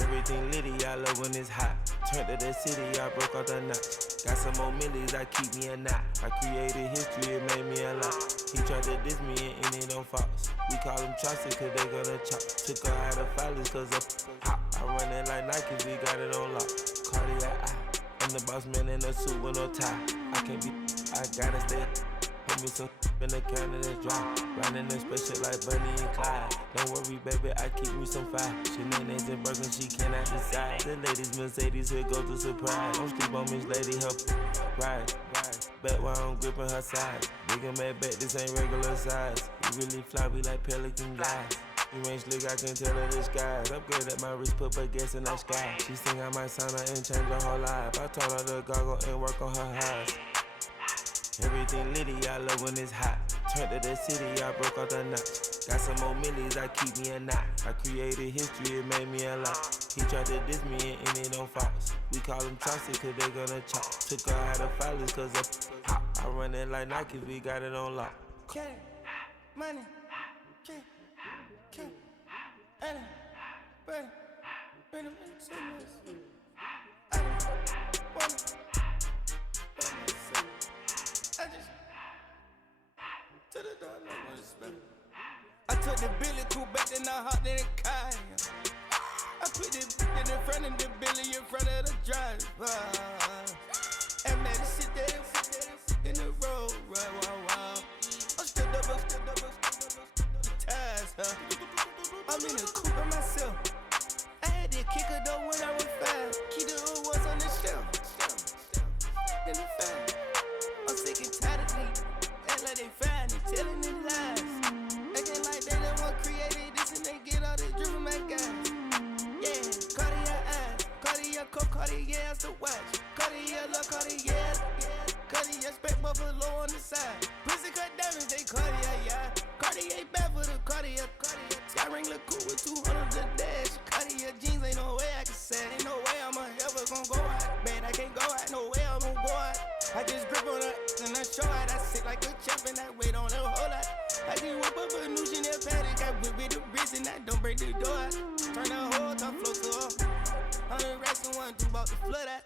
Everything litty, I love when it's hot. Turned to the city, I broke off the notch. Got some more millies, I keep me a knot. I created history, it made me a lot. He tried to diss me and it don't false. We call them chopsticks cause they gonna chop. Took her out of filers cause of hop. I run it like Nike, we got it on lock. Cardiac eye, I'm the boss man in a suit with no tie. I can't be, I gotta stay. Put me some in the can of this dry. Riding in spaceship like Bunny and Clyde. Don't worry, baby, I keep me some fire. Shenanigans and Birkin, she cannot decide. The ladies Mercedes, here goes the surprise. Don't sleep on Miss Lady, help ride. Bet while I'm gripping her side. Big and mad bet, this ain't regular size. You really fly, we like pelican guys. You ain't slick, I can tell her the skies. Upgrade at my wrist, put baguettes in the sky. She think I might sign her and change her whole life. I told her to goggle and work on her eyes. Everything litty, I love when it's hot. Turned to the city, I broke off the notch. Got some more millies, I keep me a knot. I created history, it made me a lot. He tried to diss me and it don't false. We call them chopsticks cause they gonna chop. Took her out of filers cause of hop. I run it like Nike, we got it on lock. Cash, money, cash, money, money, money, I took the Billy cool back, then I hopped in the car. I put the in front of the Billy in front of the driver. And made it sit there in the road, right, wow. I'm still double, the ties, huh? I'm in the coupe by myself. I had to kick her though when I was 5. Keep the old was on the shelf. In the 5. I'm sick and tired of these. Act like they fine and telling them lies. Acting like they the one created this and they get all this drip from my guys. Yeah, Cartier eyes, Cartier coat, Cartier ass to watch. Cartier look, Cartier, Cartier spec buffalo on the side. Pussy cut diamonds, they Cartier, yeah. Cartier bad for the Cartier. Sky ring look cool with 200 the dash. Cartier jeans, ain't no way I can say. Ain't no way I'm ever gon' go out. Man, I can't go out, no way I'm gon' go out. I just grip on her and I show out. I sit like a champ and I wait on her whole lot. I just whip up a new Chanel paddock. I whip with the wrist and I don't break the door out. Turn the whole top floor to her. 100 racks and 1 2 about to flood out.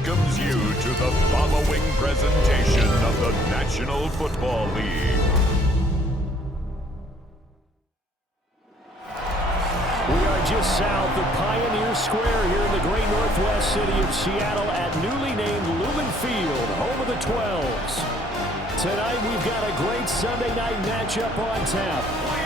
welcomes you to the following presentation of the National Football League. We are just south of Pioneer Square here in the great northwest city of Seattle at newly named Lumen Field, home of the 12s. Tonight we've got a great Sunday night matchup on tap,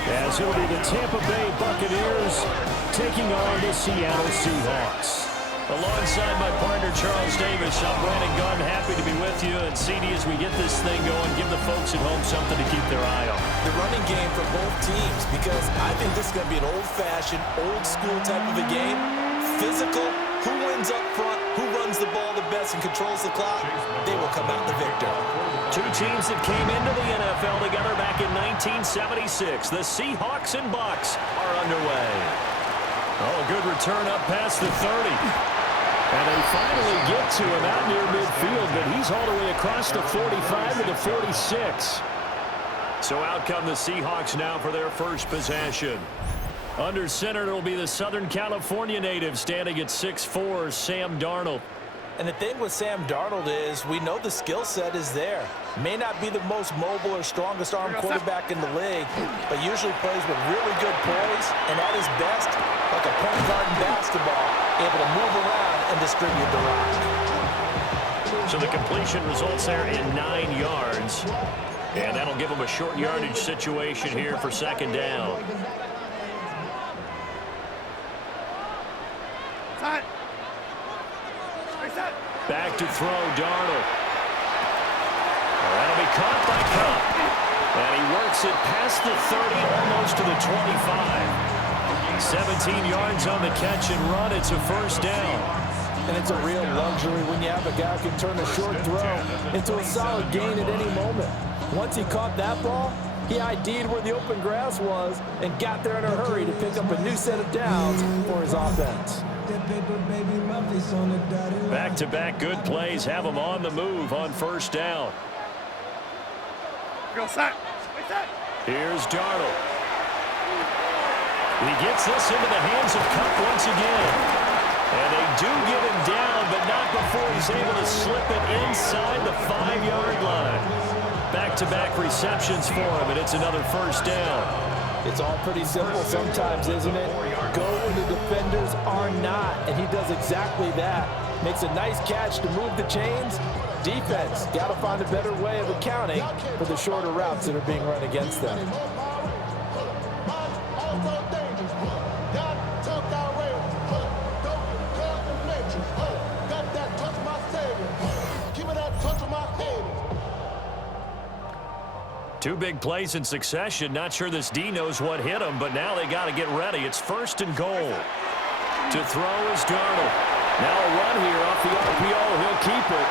as it will be the Tampa Bay Buccaneers taking on the Seattle Seahawks. Alongside my partner, Charles Davis, I'm Brandon Gunn, happy to be with you. And CD, as we get this thing going, give the folks at home something to keep their eye on. The running game for both teams, because I think this is going to be an old-fashioned, old-school type of a game. Physical, who wins up front, who runs the ball the best and controls the clock, they will come out the victor. Two teams that came into the NFL together back in 1976. The Seahawks and Bucs are underway. Oh, a good return up past the 30. And they finally get to him out near midfield, but he's all the way across the 45 to the 46. So out come the Seahawks now for their first possession. Under center, it'll be the Southern California native standing at 6'4", Sam Darnold. And the thing with Sam Darnold is we know the skill set is there. May not be the most mobile or strongest arm quarterback in the league, but usually plays with really good poise and at his best, like a point guard in basketball, able to move around and distribute the rock. So the completion results there in 9 yards, and that'll give him a short yardage situation here for second down. Back to throw, Darnold. That'll be caught by Cup. And he works it past the 30, almost to the 25. 17 yards on the catch and run. It's a first down. And it's a real luxury when you have a guy who can turn a short throw into a solid gain at any moment. Once he caught that ball, he ID'd where the open grass was and got there in a hurry to pick up a new set of downs for his offense. Back-to-back good plays have him on the move on first down. Here's Darnold. He gets this into the hands of Cup once again. And they do get him down, but not before he's able to slip it inside the 5-yard line. Back-to-back receptions for him, and it's another first down. It's all pretty simple sometimes, isn't it? Go where the defenders are not, and he does exactly that. Makes a nice catch to move the chains. Defense, got to find a better way of accounting for the shorter routes that are being run against them. Two big plays in succession. Not sure this D knows what hit him, but now they got to get ready. It's first and goal. To throw is Darnold. Now a run here off the RPO. He'll keep it.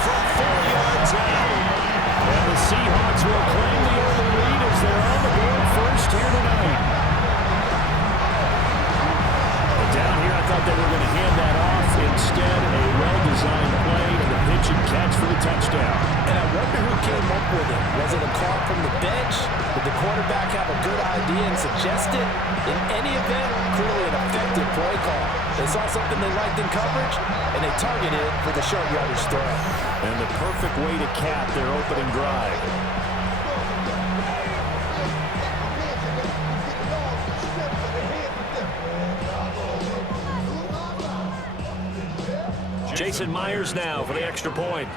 From 4 yards out. And the Seahawks will claim the early lead as they're on the board first here tonight. But down here, I thought they were going to hand that off. Instead, a well-designed play and the pitch and catch for the touchdown. And I wonder who came up with it. Was it a call from the bench? Did the quarterback have a good idea and suggest it? In any event, clearly an effective play call. They saw something they liked in coverage, and they targeted it for the short yardage throw. And the perfect way to cap their opening drive. Jason Myers now for the extra point.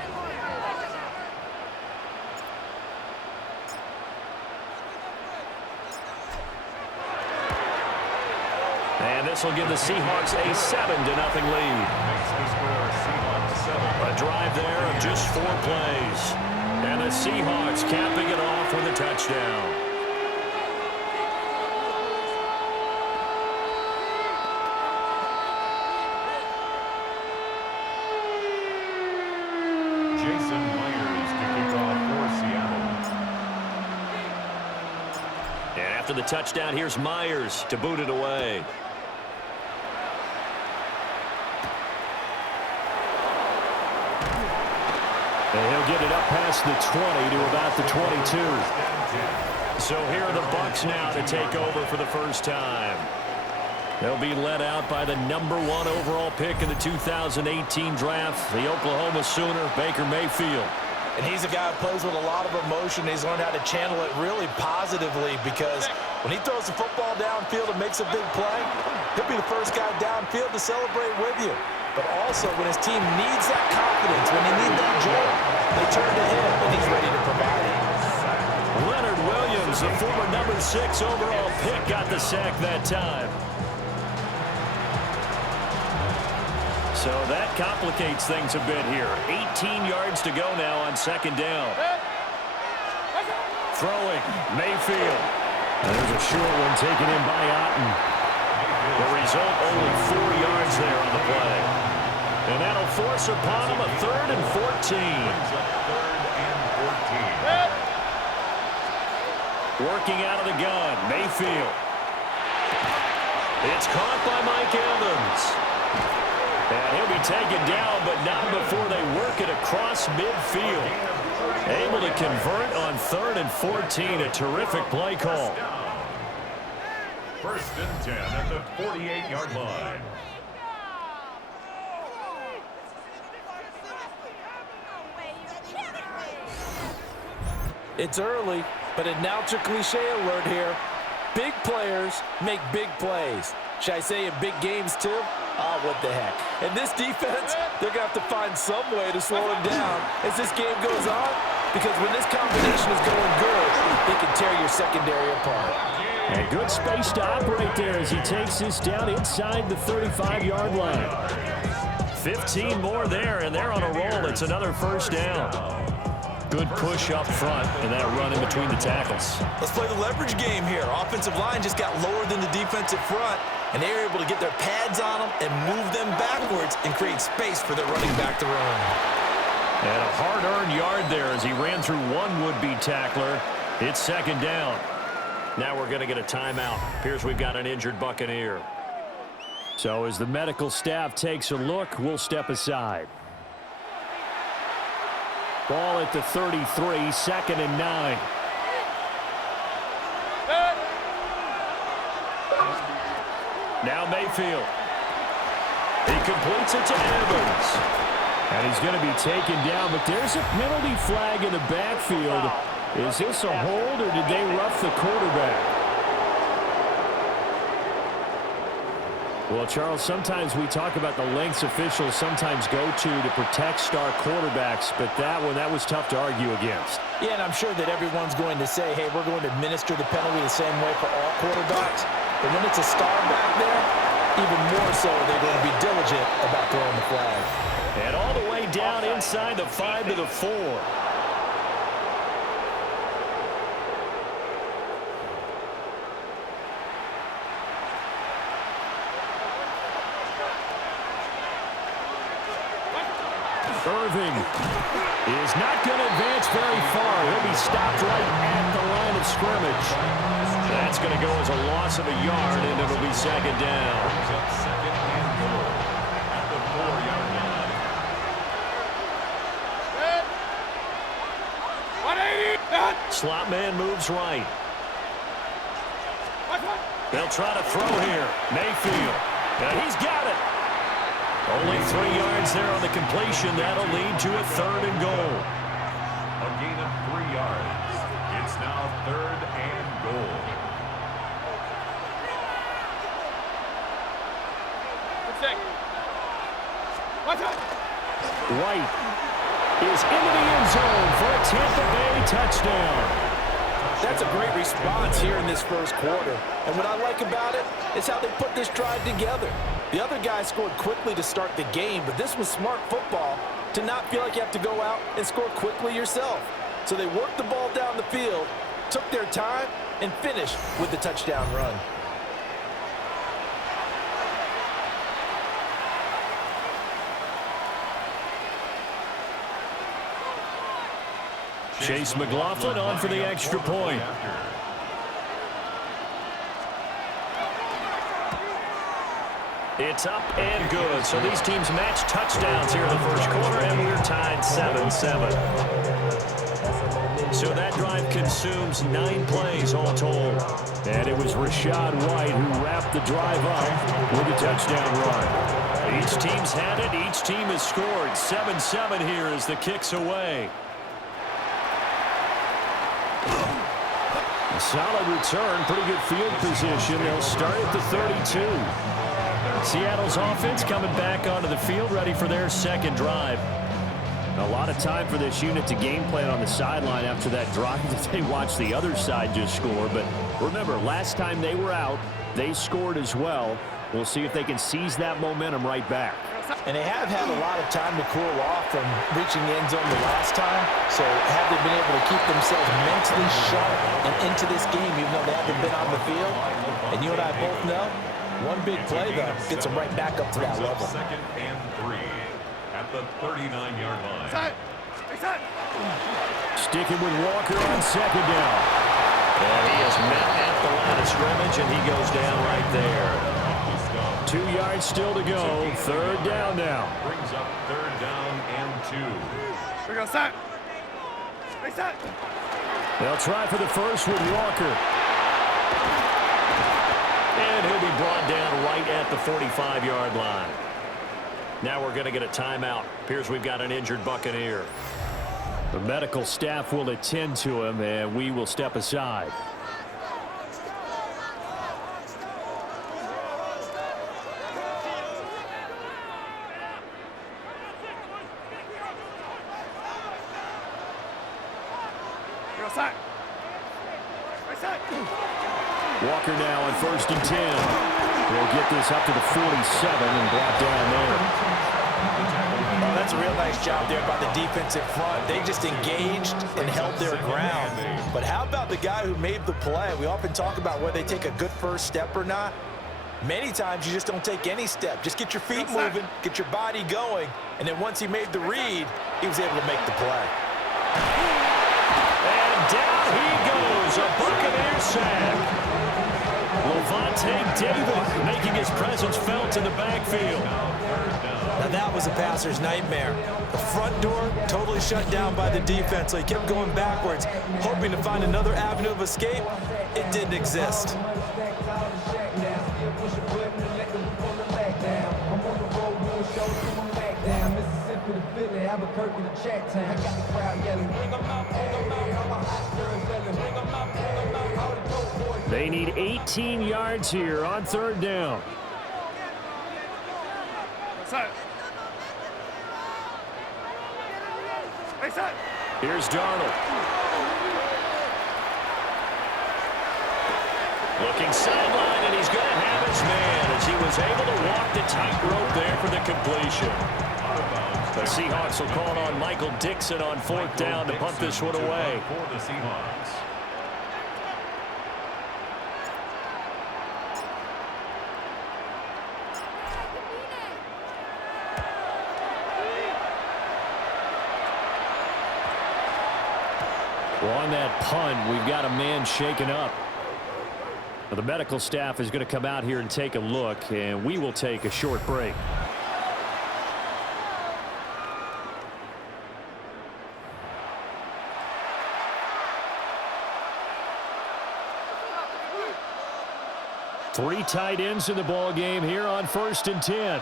And this will give the Seahawks a 7-0 lead. A drive there of just 4 plays. And the Seahawks capping it off with a touchdown. Jason Myers to kick off for Seattle. And after the touchdown, here's Myers to boot it away. And he'll get it up past the 20 to about the 22. So here are the Bucs now to take over for the first time. They'll be led out by the #1 overall pick in the 2018 draft, the Oklahoma Sooner, Baker Mayfield. And he's a guy who plays with a lot of emotion. He's learned how to channel it really positively because when he throws the football downfield and makes a big play, he'll be the first guy downfield to celebrate with you. But also when his team needs that confidence, when they need that joy, they turn to him, and he's ready to provide it. Leonard Williams, the former #6 overall pick, got the sack that time. So that complicates things a bit here. 18 yards to go now on second down. Throwing, Mayfield. And there's a short one taken in by Otten. The result, only 4 yards there on the play. And that'll force upon him a 3rd and 14. Working out of the gun, Mayfield. It's caught by Mike Evans. And he'll be taken down, but not before they work it across midfield. Able to convert on 3rd and 14. A terrific play call. 1st and 10 at the 48-yard line. It's early, but announcer cliche alert here. Big players make big plays. Should I say in big games too? Oh, what the heck. And this defense, they're going to have to find some way to slow him down as this game goes on, because when this combination is going good, they can tear your secondary apart. And good space to operate there as he takes this down inside the 35-yard line. 15 more there, and they're on a roll. It's another 1st down. Good push up front, and that run in between the tackles. Let's play the leverage game here. Offensive line just got lower than the defensive front, and they were able to get their pads on them and move them backwards and create space for their running back to run. And a hard-earned yard there as he ran through one would-be tackler. It's 2nd down. Now we're going to get a timeout. Appears we've got an injured Buccaneer. So as the medical staff takes a look, we'll step aside. Ball at the 33, 2nd and 9. Now Mayfield. He completes it to Evans. And he's going to be taken down, but there's a penalty flag in the backfield. Is this a hold, or did they rough the quarterback? Well, Charles, sometimes we talk about the lengths officials sometimes go to protect star quarterbacks, but that was tough to argue against. Yeah, and I'm sure that everyone's going to say, hey, we're going to administer the penalty the same way for all quarterbacks. But when it's a star back there, even more so they're going to be diligent about throwing the flag. And all the way down inside the 5 to the 4. Irving is not going to advance very far. He'll be stopped right at the line of scrimmage. That's going to go as a loss of a yard, and it'll be 2nd down. Second and goal at the 4-yard line. Slot man moves right. They'll try to throw here. Mayfield. And he's got it. Only 3 yards there on the completion. That'll lead to a 3rd and goal. A gain of 3 yards. It's now 3rd and goal. White is into the end zone for a Tampa Bay touchdown. That's a great response here in this first quarter. And what I like about it is how they put this drive together. The other guy scored quickly to start the game, but this was smart football to not feel like you have to go out and score quickly yourself. So they worked the ball down the field, took their time, and finished with the touchdown run. Chase McLaughlin on for the extra point. It's up and good. So these teams match touchdowns here in the first quarter, and we're tied 7-7. So that drive consumes 9 plays all told. And it was Rachaad White who wrapped the drive up with a touchdown run. Each team's had it. Each team has scored. 7-7 here as the kick's away. A solid return. Pretty good field position. They'll start at the 32. Seattle's offense coming back onto the field, ready for their second drive. A lot of time for this unit to game plan on the sideline after that drive that they watched the other side just score. But remember, last time they were out, they scored as well. We'll see if they can seize that momentum right back. And they have had a lot of time to cool off from reaching the end zone the last time. So have they been able to keep themselves mentally sharp and into this game, even though they haven't been on the field? And you and I both know, one big play, though, gets them right back up to that level. 2nd and 3 at the 39-yard line. Sticking with Walker on second down. And he is met at the line of scrimmage, and he goes down right there. 2 yards still to go. 3rd down now. Brings up 3rd down and 2. They'll try for the first with Walker. And he'll be brought down right at the 45-yard line. Now we're going to get a timeout. Appears we've got an injured Buccaneer. The medical staff will attend to him, and we will step aside. Walker now on 1st and 10. We'll get this up to the 47 and brought down there. Oh, that's a real nice job there by the defensive front. They just engaged and held their ground. But how about the guy who made the play? We often talk about whether they take a good first step or not. Many times you just don't take any step. Just get your feet moving, get your body going, and then once he made the read, he was able to make the play. And down he goes, a Buccaneer sack. Levante David making his presence felt in the backfield. Now that was a passer's nightmare. The front door totally shut down by the defense, so he kept going backwards, hoping to find another avenue of escape. It didn't exist. They need 18 yards here on 3rd down. Here's Darnold. Looking sideline, and he's going to have his man as he was able to walk the tightrope there for the completion. The Seahawks will call on Michael Dixon on 4th down to punt this one away. For the Seahawks. Well, on that punt, we've got a man shaken up. Well, the medical staff is going to come out here and take a look, and we will take a short break. Three tight ends in the ball game here on 1st and 10.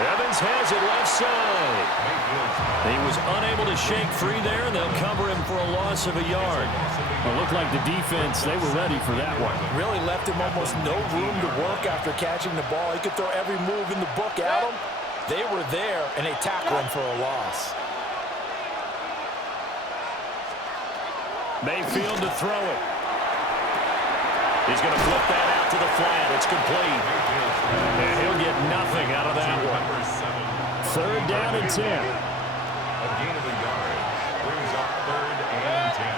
Evans has it left side. He was unable to shake free there, and they'll cover him for a loss of a yard. It looked like the defense, they were ready for that one. Really left him almost no room to work after catching the ball. He could throw every move in the book at him. They were there, and they tackled him for a loss. Mayfield to throw it. He's going to flip that out to the flat. It's complete. And he'll get nothing out of that one. 3rd down and 10. A gain of a yard brings up 3rd and 10.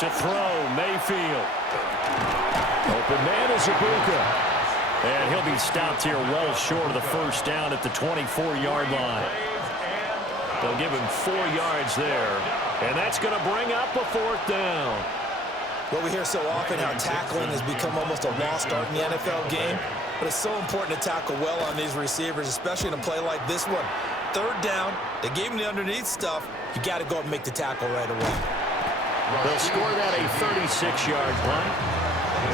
To throw, Mayfield. Open man is Ibuka. And he'll be stopped here well short of the 1st down at the 24-yard line. They'll give him 4 yards there. And that's going to bring up a 4th down. Well, we hear so often how tackling has become almost a lost art in the NFL game. But it's so important to tackle well on these receivers, especially in a play like this one. Third down, they gave him the underneath stuff. You got to go and make the tackle right away. They'll score that a 36-yard play.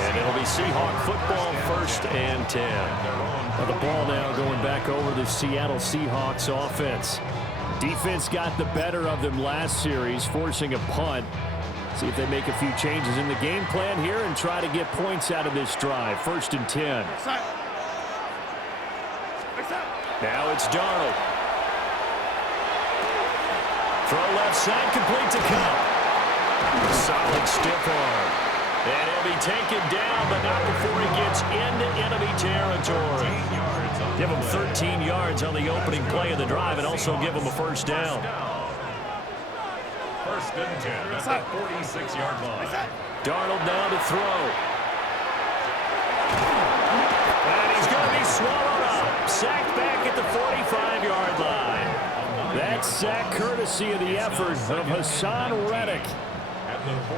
And it'll be Seahawk football, 1st and 10. Well, the ball now going back over the Seattle Seahawks offense. Defense got the better of them last series, forcing a punt. See if they make a few changes in the game plan here and try to get points out of this drive. 1st and 10. Now it's Darnold. Throw left side, complete to Cup. Solid stiff arm. And he'll be taken down, but not before he gets into enemy territory. Give him 13 yards on the opening play of the drive and also give him a 1st down. 1st and 10 at the 46-yard line. Darnold now to throw. And he's going to be swallowed up. Sacked back at the 45-yard line. That sack courtesy of the effort of Hassan Reddick.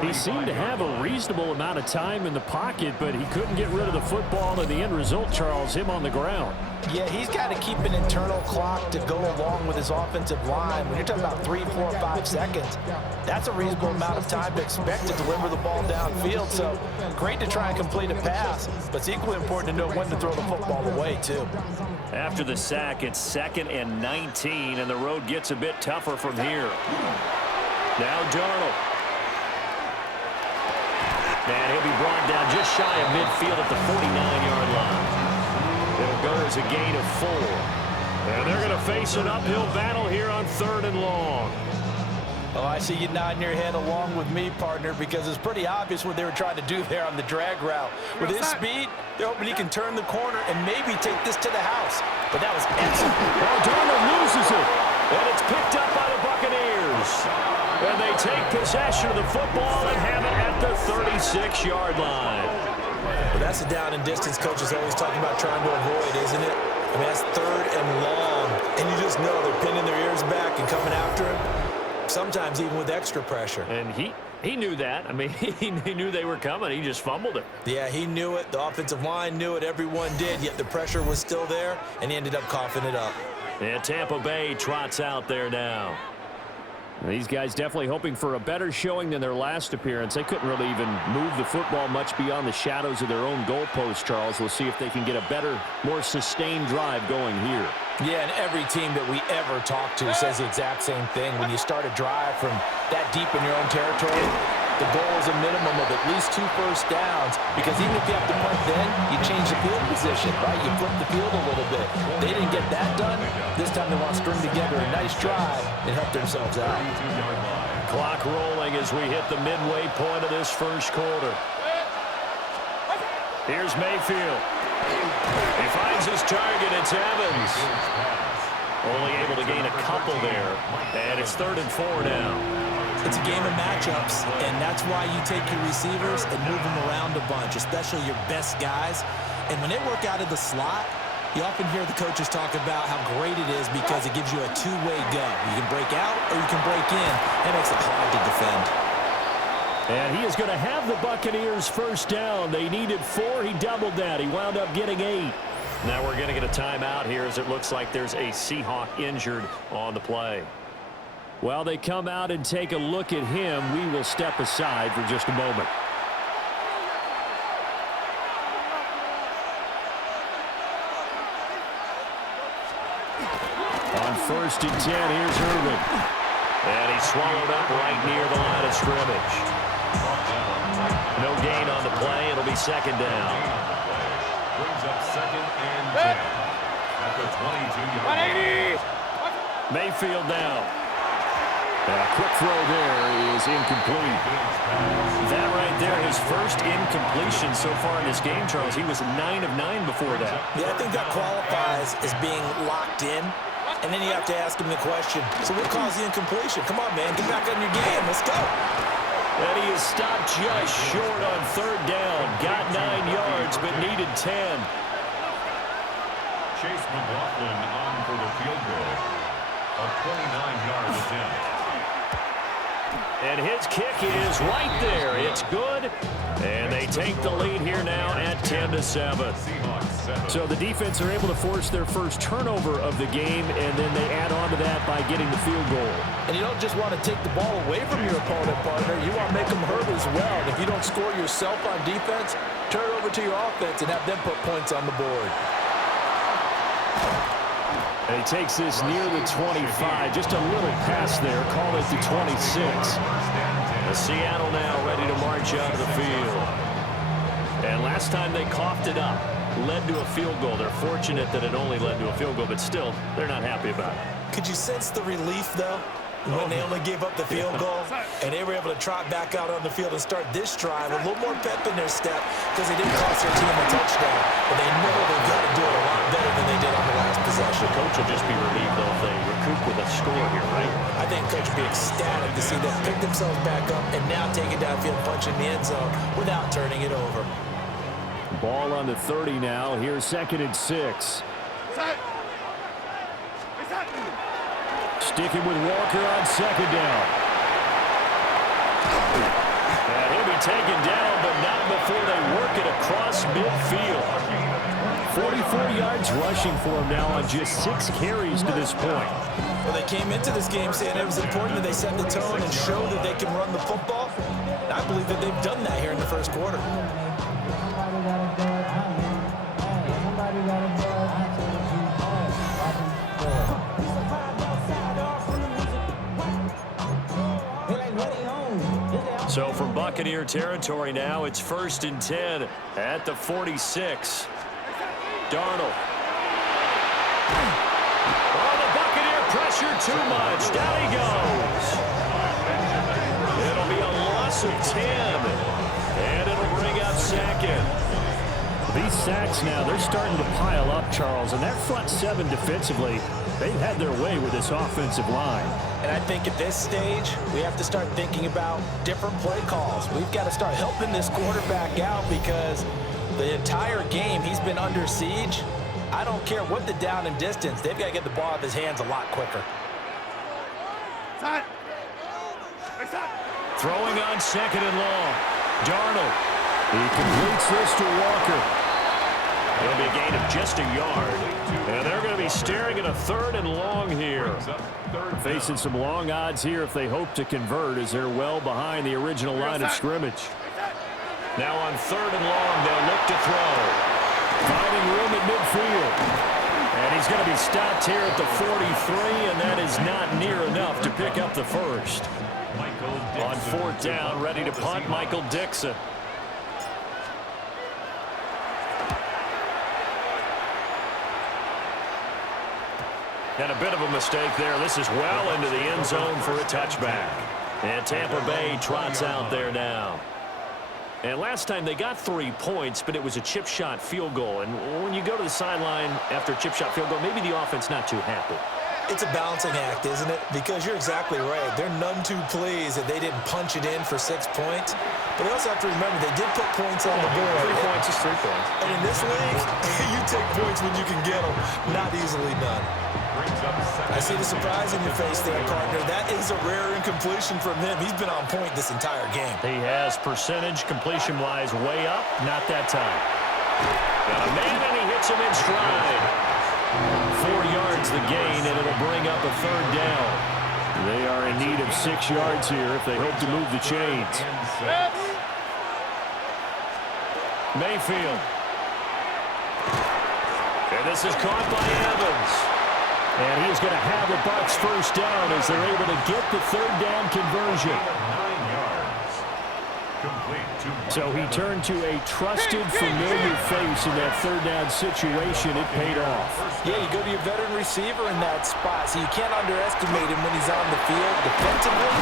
He seemed to have a reasonable amount of time in the pocket, but he couldn't get rid of the football, and the end result, Charles, him on the ground. Yeah, he's got to keep an internal clock to go along with his offensive line. When you're talking about 3, 4, 5 seconds, that's a reasonable amount of time to expect to deliver the ball downfield. So great to try and complete a pass, but it's equally important to know when to throw the football away, too. After the sack, it's 2nd and 19, and the road gets a bit tougher from here. Now Darnold. And he'll be brought down just shy of midfield at the 49-yard line. It'll go as a gain of 4. And they're going to face an uphill battle here on 3rd and long. Oh, I see you nodding your head along with me, partner, because it's pretty obvious what they were trying to do there on the drag route. With his speed, they're hoping he can turn the corner and maybe take this to the house. But that was excellent. Oh, Darnold loses it. And it's picked up by the Buccaneers. And they take possession of the football and have it at the 36-yard line. Well, that's the down and distance coaches always talking about trying to avoid, isn't it? I mean, that's 3rd and long. And you just know they're pinning their ears back and coming after him, sometimes even with extra pressure. And he knew that. I mean, he knew they were coming. He just fumbled it. Yeah, he knew it. The offensive line knew it. Everyone did, yet the pressure was still there, and he ended up coughing it up. And Tampa Bay trots out there now. These guys definitely hoping for a better showing than their last appearance. They couldn't really even move the football much beyond the shadows of their own goalpost, Charles. We'll see if they can get a better, more sustained drive going here. Yeah, and every team that we ever talk to says the exact same thing. When you start a drive from that deep in your own territory, the goal is a minimum of at least 2 first downs, because even if you have to punt then, you change the field position, right? You flip the field a little bit. They didn't get that done. This time they want to string together a nice drive and help themselves out. Clock rolling as we hit the midway point of this first quarter. Here's Mayfield. He finds his target. It's Evans. Only able to gain a couple there. And it's 3rd and 4 now. It's a game of matchups, and that's why you take your receivers and move them around a bunch, especially your best guys. And when they work out of the slot, you often hear the coaches talk about how great it is because it gives you a two-way go. You can break out or you can break in. That makes it hard to defend. And he is going to have the Buccaneers 1st down. They needed 4. He doubled that. He wound up getting 8. Now we're going to get a timeout here as it looks like there's a Seahawk injured on the play. While they come out and take a look at him, we will step aside for just a moment. On 1st and 10, here's Irvin. And he's swallowed up right near the line of scrimmage. No gain on the play. It'll be 2nd down. Brings up 2nd and 10 at the 22-yard line. Mayfield now. A quick throw there is incomplete. That right there, his first incompletion so far in this game, Charles. He was 9 of 9 before that. Yeah, I think that qualifies as being locked in. And then you have to ask him the question, so what caused the incompletion? Come on, man, get back on your game. Let's go. And he is stopped just short on 3rd down. Got 9 yards, but needed 10. Chase McLaughlin on for the field goal. A 29-yard attempt. And his kick is right there. It's good. And they take the lead here now at 10-7. So the defense are able to force their first turnover of the game, and then they add on to that by getting the field goal. And you don't just want to take the ball away from your opponent, partner. You want to make them hurt as well. And if you don't score yourself on defense, turn it over to your offense and have them put points on the board. And he takes this near the 25. Just a little pass there. Call it the 26. Seattle now ready to march out of the field. And last time they coughed it up, led to a field goal. They're fortunate that it only led to a field goal, but still, they're not happy about it. Could you sense the relief, though, when they only gave up the field goal and they were able to trot back out on the field and start this drive with a little more pep in their step because they didn't cost their team a touchdown, but they know they've got to do it a lot better than they did on the last possession. The coach will just be relieved, though, if they recoup with a score here, right? I think coach will be ecstatic to see them pick themselves back up and now take it downfield, punch in the end zone without turning it over. Ball on the 30 now. Here's 2nd and 6. Sticking with Walker on 2nd down. And he'll be taken down, but not before they work it across midfield. 44 yards rushing for him now on just 6 carries to this point. Well, they came into this game saying it was important that they set the tone and show that they can run the football. And I believe that they've done that here in the first quarter. So from Buccaneer territory now, it's 1st and 10 at the 46. Darnold. Oh, the Buccaneer pressure too much. Down he goes. It'll be a loss of 10. And it'll bring up 2nd. These sacks now, they're starting to pile up, Charles. And that front 7 defensively, they've had their way with this offensive line. And I think at this stage, we have to start thinking about different play calls. We've got to start helping this quarterback out because the entire game he's been under siege. I don't care what the down and distance. They've got to get the ball out of his hands a lot quicker. Throwing on 2nd and long. Darnold. He completes this to Walker. It'll be a gain of just a yard. And they're going to be staring at a 3rd and long here. Facing some long odds here if they hope to convert as they're well behind the original line of scrimmage. Now on 3rd and long, they'll look to throw. Finding room at midfield. And he's going to be stopped here at the 43, and that is not near enough to pick up the first. On 4th down, ready to punt, Michael Dixon. And a bit of a mistake there. This is well into the end zone for a touchback. And Tampa Bay trots out there now. And last time they got 3 points, but it was a chip shot field goal. And when you go to the sideline after a chip shot field goal, maybe the offense not too happy. It's a balancing act, isn't it? Because you're exactly right. They're none too pleased that they didn't punch it in for 6 points. But they also have to remember they did put points on the board. 3 points is 3 points. And in this league, you take points when you can get them. Not easily done. I see the surprise in your face there, partner. That is a rare incompletion from him. He's been on point this entire game. He has percentage completion-wise way up. Not that time. Got a man, and he hits him in stride. 4 yards the gain, and it'll bring up a 3rd down. They are in need of 6 yards here if they hope to move the chains. Mayfield. And this is caught by Evans. And he's going to have the Bucs first down as they're able to get the 3rd down conversion. So he turned to a trusted, familiar face in that 3rd down situation. It paid off. Yeah, you go to your veteran receiver in that spot, so you can't underestimate him when he's on the field. Defensively,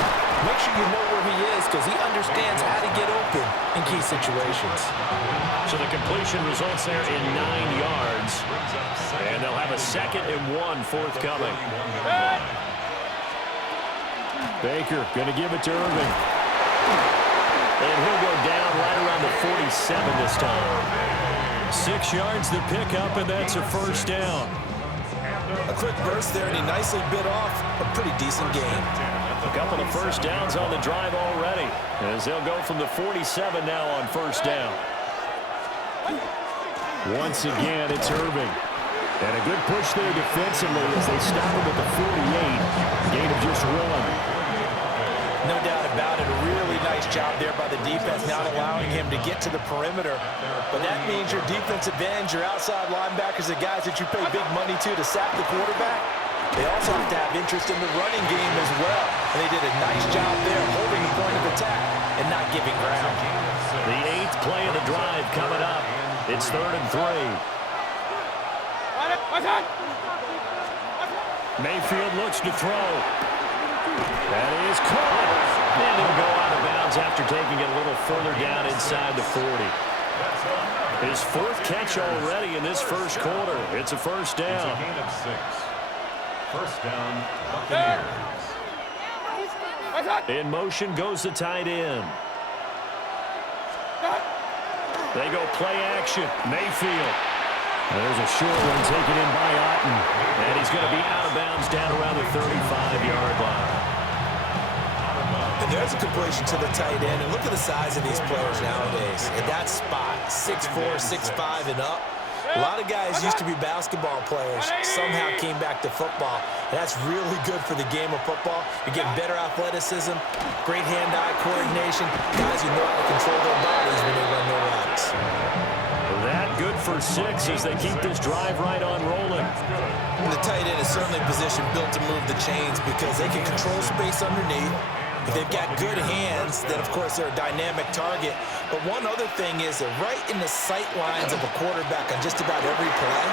make sure you know where he is because he understands how to get open in key situations. So the completion results there in 9 yards. And they'll have a 2nd and 1 forthcoming. Baker going to give it to Irving. And he'll go down right around the 47 this time. 6 yards to pick up, and that's a first down. A quick burst there, and he nicely bit off a pretty decent game. A couple of first downs on the drive already, as they'll go from the 47 now on first down. Once again, it's Irving. And a good push there defensively as they stop him at the 48. Gain of just 1. No doubt about it. A really nice job there by the defense, not allowing him to get to the perimeter. But that means your defensive ends, your outside linebackers, the guys that you pay big money to sack the quarterback, they also have to have interest in the running game as well. And they did a nice job there holding the point of attack and not giving ground. The 8th play of the drive coming up. It's 3rd and 3. Mayfield looks to throw. That is caught. And he'll go out of bounds after taking it a little further down inside the 40. His 4th catch already in this first quarter. It's a first down. It's a gain of 6. First down, Buccaneers. In motion goes the tight end. They go play action. Mayfield. There's a short one taken in by Otten. And he's going to be out of bounds down around the 35-yard line. And there's a completion to the tight end. And look at the size of these players nowadays. At that spot, 6'4", 6'5", and up. A lot of guys used to be basketball players, somehow came back to football. And that's really good for the game of football. You're getting better athleticism, great hand-eye coordination, guys who know how to control their bodies when they run their routes. That good for 6 as they keep this drive right on rolling. And the tight end is certainly a position built to move the chains because they can control space underneath. If they've got good hands, then, of course, they're a dynamic target. But one other thing is they're right in the sight lines of a quarterback on just about every play.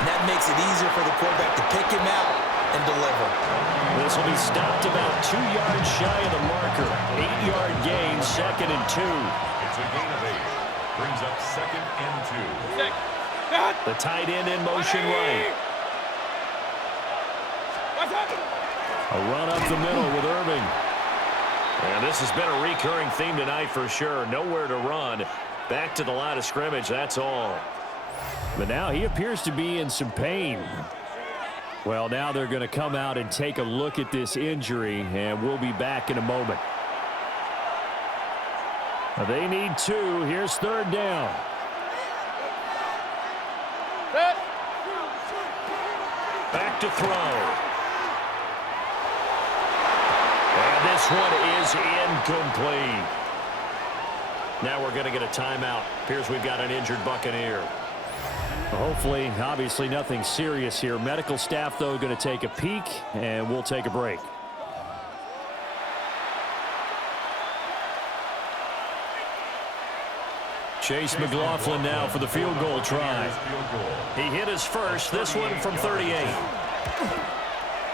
And that makes it easier for the quarterback to pick him out and deliver. This will be stopped about 2 yards shy of the marker. 8-yard gain, 2nd and 2. It's a gain of 8. Brings up 2nd and 2. The tight end in motion right. A run up the middle with Irving. And this has been a recurring theme tonight for sure. Nowhere to run. Back to the line of scrimmage, that's all. But now he appears to be in some pain. Well, now they're going to come out and take a look at this injury, and we'll be back in a moment. They need 2. Here's 3rd down. Back to throw. And this one is incomplete. Now we're going to get a timeout. Appears we've got an injured Buccaneer. Hopefully, obviously nothing serious here. Medical staff, though, going to take a peek, and we'll take a break. Chase McLaughlin now for the field goal try. He hit his first, this one from 38.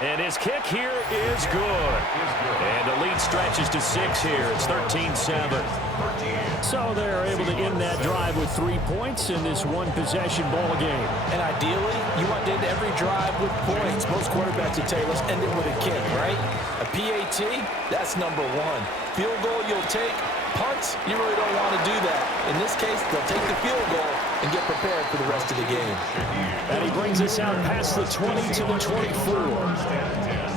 And his kick here is good. And the lead stretches to 6 here. It's 13-7. So they're able to end that drive with 3 points in this one-possession ball game. And ideally, you want to end every drive with points. Most quarterbacks would tell you, let's end it with a kick, right? A PAT, that's number 1. Field goal you'll take. Punts, you really don't want to do that. In this case, they'll take the field goal and get prepared for the rest of the game. And he brings us out past the 20 to the 24.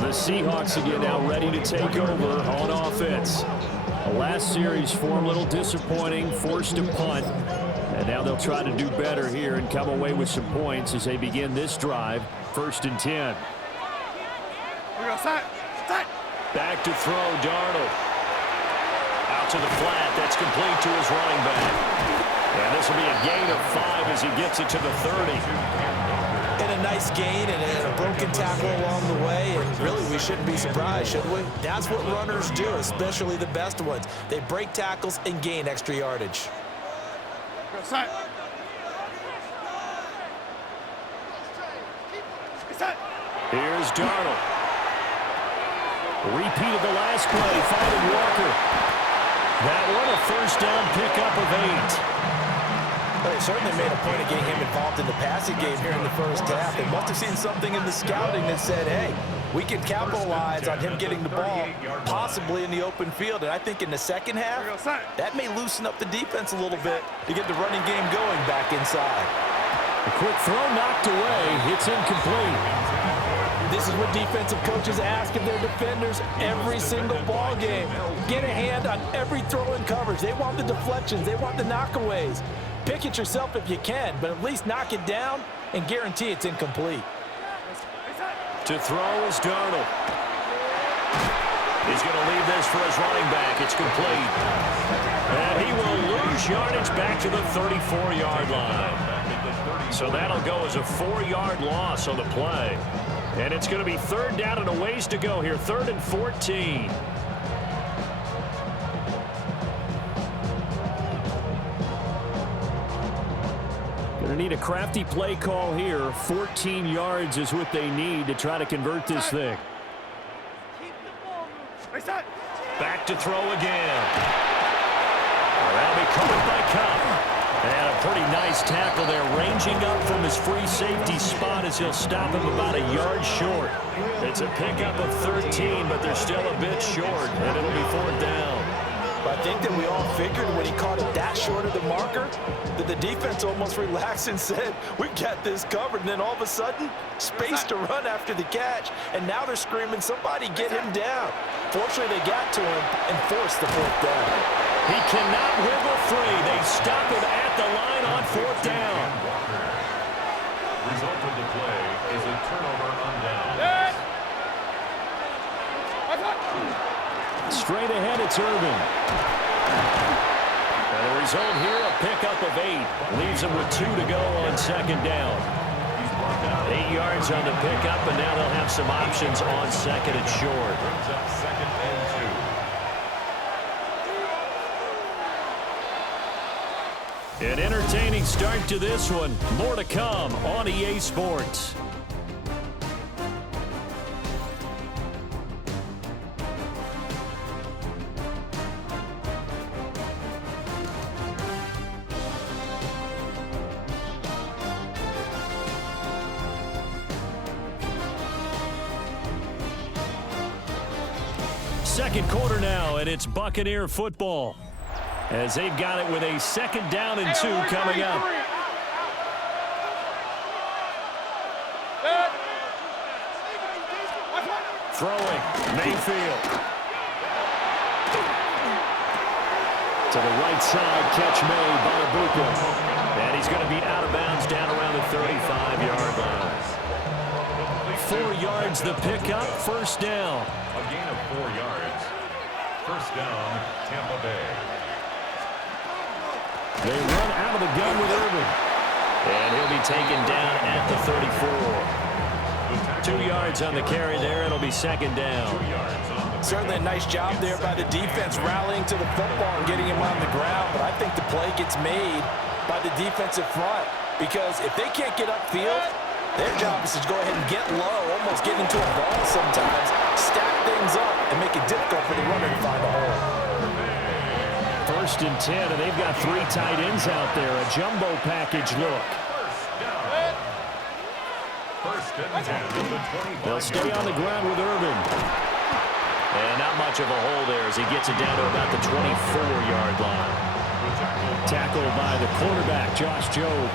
The Seahawks again now ready to take over on offense. The last series for a little disappointing, forced a punt. And now they'll try to do better here and come away with some points as they begin this drive. 1st and 10. Back to throw, Darnold. Out to the flat, that's complete to his running back. And this will be a gain of 5 as he gets it to the 30. And a nice gain and a broken tackle along the way. And really, we shouldn't be surprised, should we? That's what runners do, especially the best ones. They break tackles and gain extra yardage. Here's Darnold. Repeated the last play, finding Walker. That one a first down pickup of 8. Well, they certainly made a point of getting him involved in the passing game here in the first half. They must have seen something in the scouting that said, hey, we can capitalize on him getting the ball, possibly in the open field. And I think in the second half, that may loosen up the defense a little bit to get the running game going back inside. A quick throw knocked away. It's incomplete. This is what defensive coaches ask of their defenders every single ball game. Get a hand on every throw in coverage. They want the deflections. They want the knockaways. Pick it yourself if you can, but at least knock it down and guarantee it's incomplete. To throw is Darnold. He's going to leave this for his running back. It's complete. And he will lose yardage back to the 34-yard line. So that'll go as a 4-yard loss on the play. And it's going to be third down and a ways to go here. 3rd and 14. Going to need a crafty play call here. 14 yards is what they need to try to convert this thing. Back to throw again. That'll be covered by Cup. And a pretty nice tackle there, ranging up from his free safety spot as he'll stop him about a yard short. It's a pickup of 13, but they're still a bit short, and it'll be 4th down. I think that we all figured when he caught it that short of the marker that the defense almost relaxed and said, we've got this covered. And then all of a sudden, space to run after the catch. And now they're screaming, somebody get him down. Fortunately, they got to him and forced the 4th down. He cannot wiggle free. They stop him at the line on 4th down. Result of the play is a turnover on down. Straight ahead, it's Irvin. And the result here, a pickup of 8. Leaves him with 2 to go on 2nd down. 8 yards on the pickup, and now they'll have some options on 2nd and short. Brings up 2nd and 2. An entertaining start to this one. More to come on EA Sports. Second quarter now, and it's Buccaneer football, as they've got it with a 2nd down and 2 coming up. Throwing, Mayfield. To the right side, catch made by Buccaneers. And he's going to be out of bounds down around the 35-yard line. 4 yards the pickup, 1st down. A gain of 4 yards. 1st down, Tampa Bay. They run out of the gun with Irvin. And he'll be taken down at the 34. 2 yards on the carry there. It'll be 2nd down. 2 yards on the Certainly a nice job there by the defense rallying to the football and getting him on the ground. But I think the play gets made by the defensive front. Because if they can't get upfield, their job is to go ahead and get low, almost get into a ball sometimes, stack things up, and make it difficult for the runner to find a hole. 1st and 10, and they've got 3 tight ends out there. A jumbo package look. 1st and 10. They'll stay on the ground with Irvin. And not much of a hole there as he gets it down to about the 24-yard line. Tackled by the quarterback, Josh Jobe.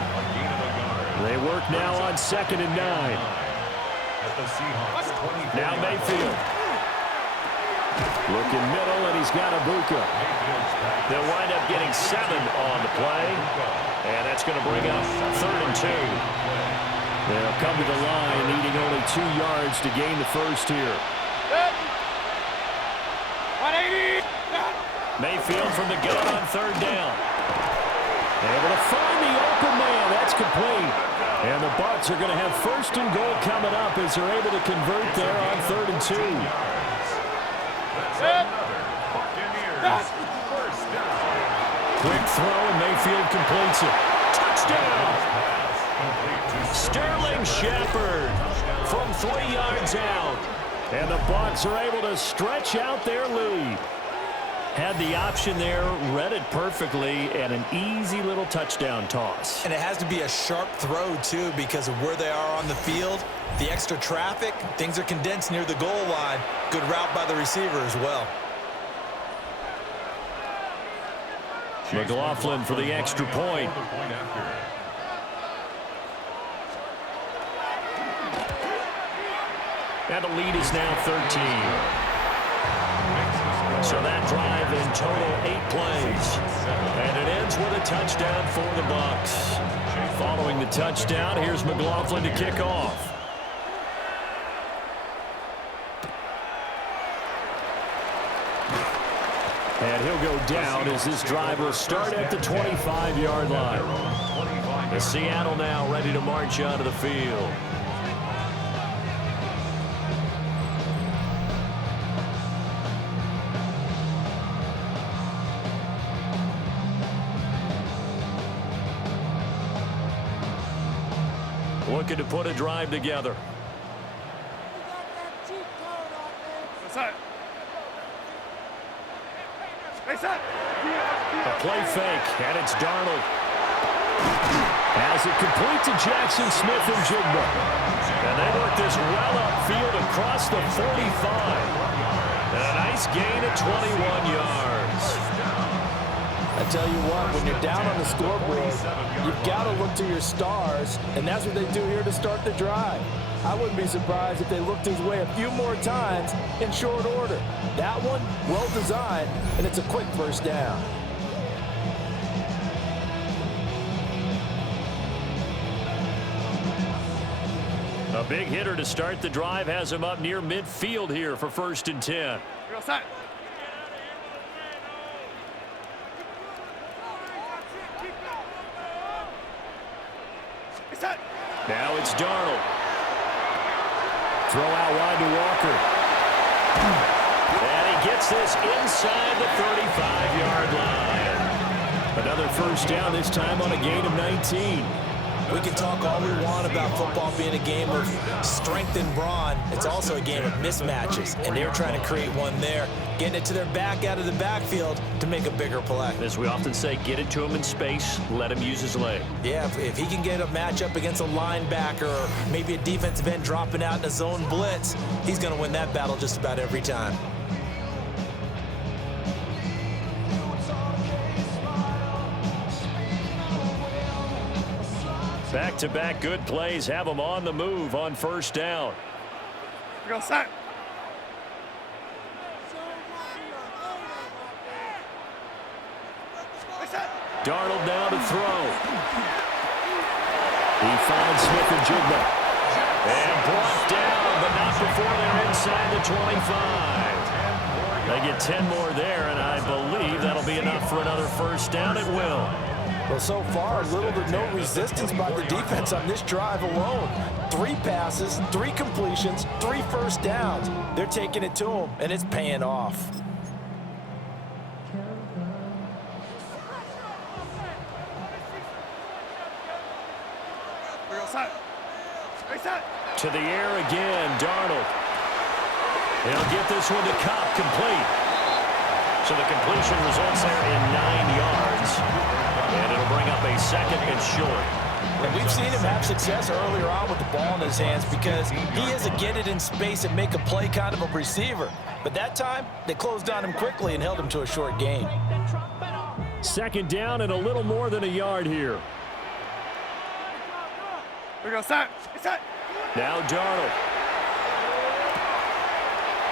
They work now on 2nd and 9. At the Seahawks 24. Now Mayfield. Looking middle, and he's got Ibuka. They'll wind up getting 7 on the play. And that's going to bring up 3rd and 2. They'll come to the line, needing only 2 yards to gain the 1st here. 180. Mayfield from the gun on 3rd down. Able to find the open man. That's complete. And the Bucs are going to have 1st and goal coming up as they're able to convert there on 3rd and 2. Buccaneers. 1st down. Quick throw, and Mayfield completes it. Touchdown! Sterling Shepard from 3 yards out. And the Bucs are able to stretch out their lead. Had the option there, read it perfectly, and an easy little touchdown toss. And it has to be a sharp throw, too, because of where they are on the field. The extra traffic, things are condensed near the goal line. Good route by the receiver as well. McLaughlin for the extra point. And the lead is now 13. So that drive in total 8 plays. And it ends with a touchdown for the Bucs. Following the touchdown, here's McLaughlin to kick off. And he'll go down as this drive will start at the 25-yard line. The Seattle now ready to march onto the field. Looking to put a drive together. A play fake, and it's Darnold. As it complete to Jackson Smith and Jigba. And they work this well upfield across the 45. And a nice gain of 21 yards. I tell you what, when you're down on the scoreboard, you've got to look to your stars, and that's what they do here to start the drive. I wouldn't be surprised if they looked his way a few more times in short order. That one, well designed, and it's a quick first down. A big hitter to start the drive has him up near midfield here for 1st and 10. Now it's Darnold. Throw out wide to Walker. And he gets this inside the 35-yard line. Another first down, this time on a gain of 19. We can talk all we want about football being a game of strength and brawn. It's also a game of mismatches, and they're trying to create one there, getting it to their back out of the backfield to make a bigger play. As we often say, get it to him in space, let him use his leg. Yeah, if he can get a matchup against a linebacker or maybe a defensive end dropping out in a zone blitz, he's going to win that battle just about every time. Back-to-back good plays have them on the move on 1st down. Darnold now to throw. He finds Smith and Jigba. And brought down, but not before they're inside the 25. They get 10 more there, and I believe that'll be enough for another first down. It will. Well, so far, little to no resistance by the defense on this drive alone. 3 passes, 3 completions, 3 first downs. They're taking it to him, and it's paying off. To the air again, Darnold. He'll get this one to Cobb, complete. So the completion results there in 9 yards. And it'll bring up a 2nd and short. And we've seen him have success earlier on with the ball in his hands because he is a get it in space and make a play kind of a receiver. But that time, they closed on him quickly and held him to a short gain. 2nd down and a little more than a yard here. Now Darnold.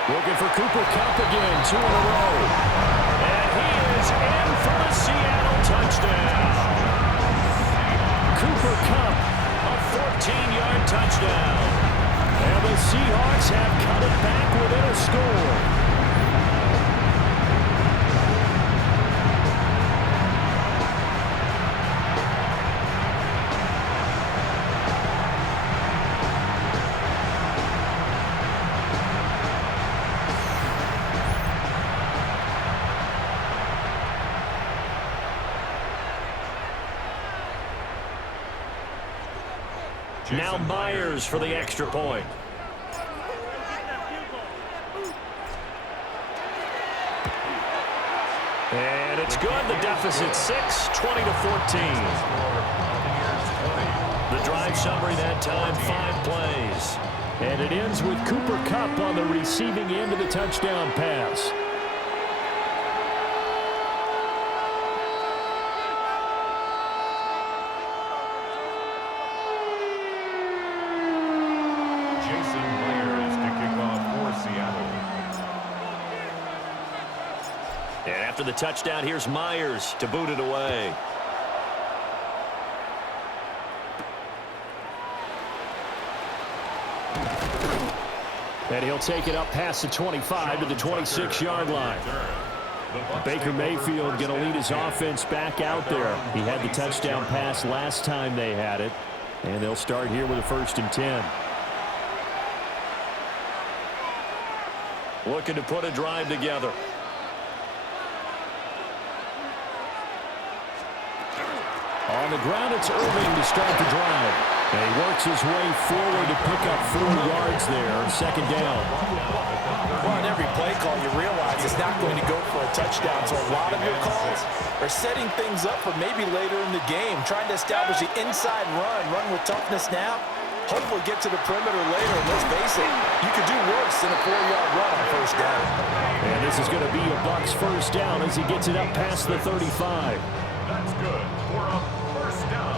Looking for Cooper Kupp again, 2 in a row. And he is in for the Seattle touchdown. Cooper Kupp, A 14-yard touchdown. and the Seahawks have cut it back within a score. Now Myers for the extra point. And it's good. The deficit 6, 20-14. The drive summary that time, 5 plays. And it ends with Cooper Kupp on the receiving end of the touchdown pass. And after the touchdown, here's Myers to boot it away. And he'll take it up past the 25 to the 26-yard line. Baker Mayfield going to lead his offense back out there. He had the touchdown pass last time they had it. And they'll start here with a 1st and 10. Looking to put a drive together. On the ground, it's Irving to start the drive. And he works his way forward to pick up 4 yards there on 2nd down. Well, in every play call, you realize it's not going to go for a touchdown. So a lot of your calls are setting things up for maybe later in the game, trying to establish the inside run with toughness now. Hopefully get to the perimeter later. And let's face it, you could do worse than a 4-yard run on 1st down. And this is going to be a Bucs 1st down as he gets it up past the 35. That's good for a 1st down.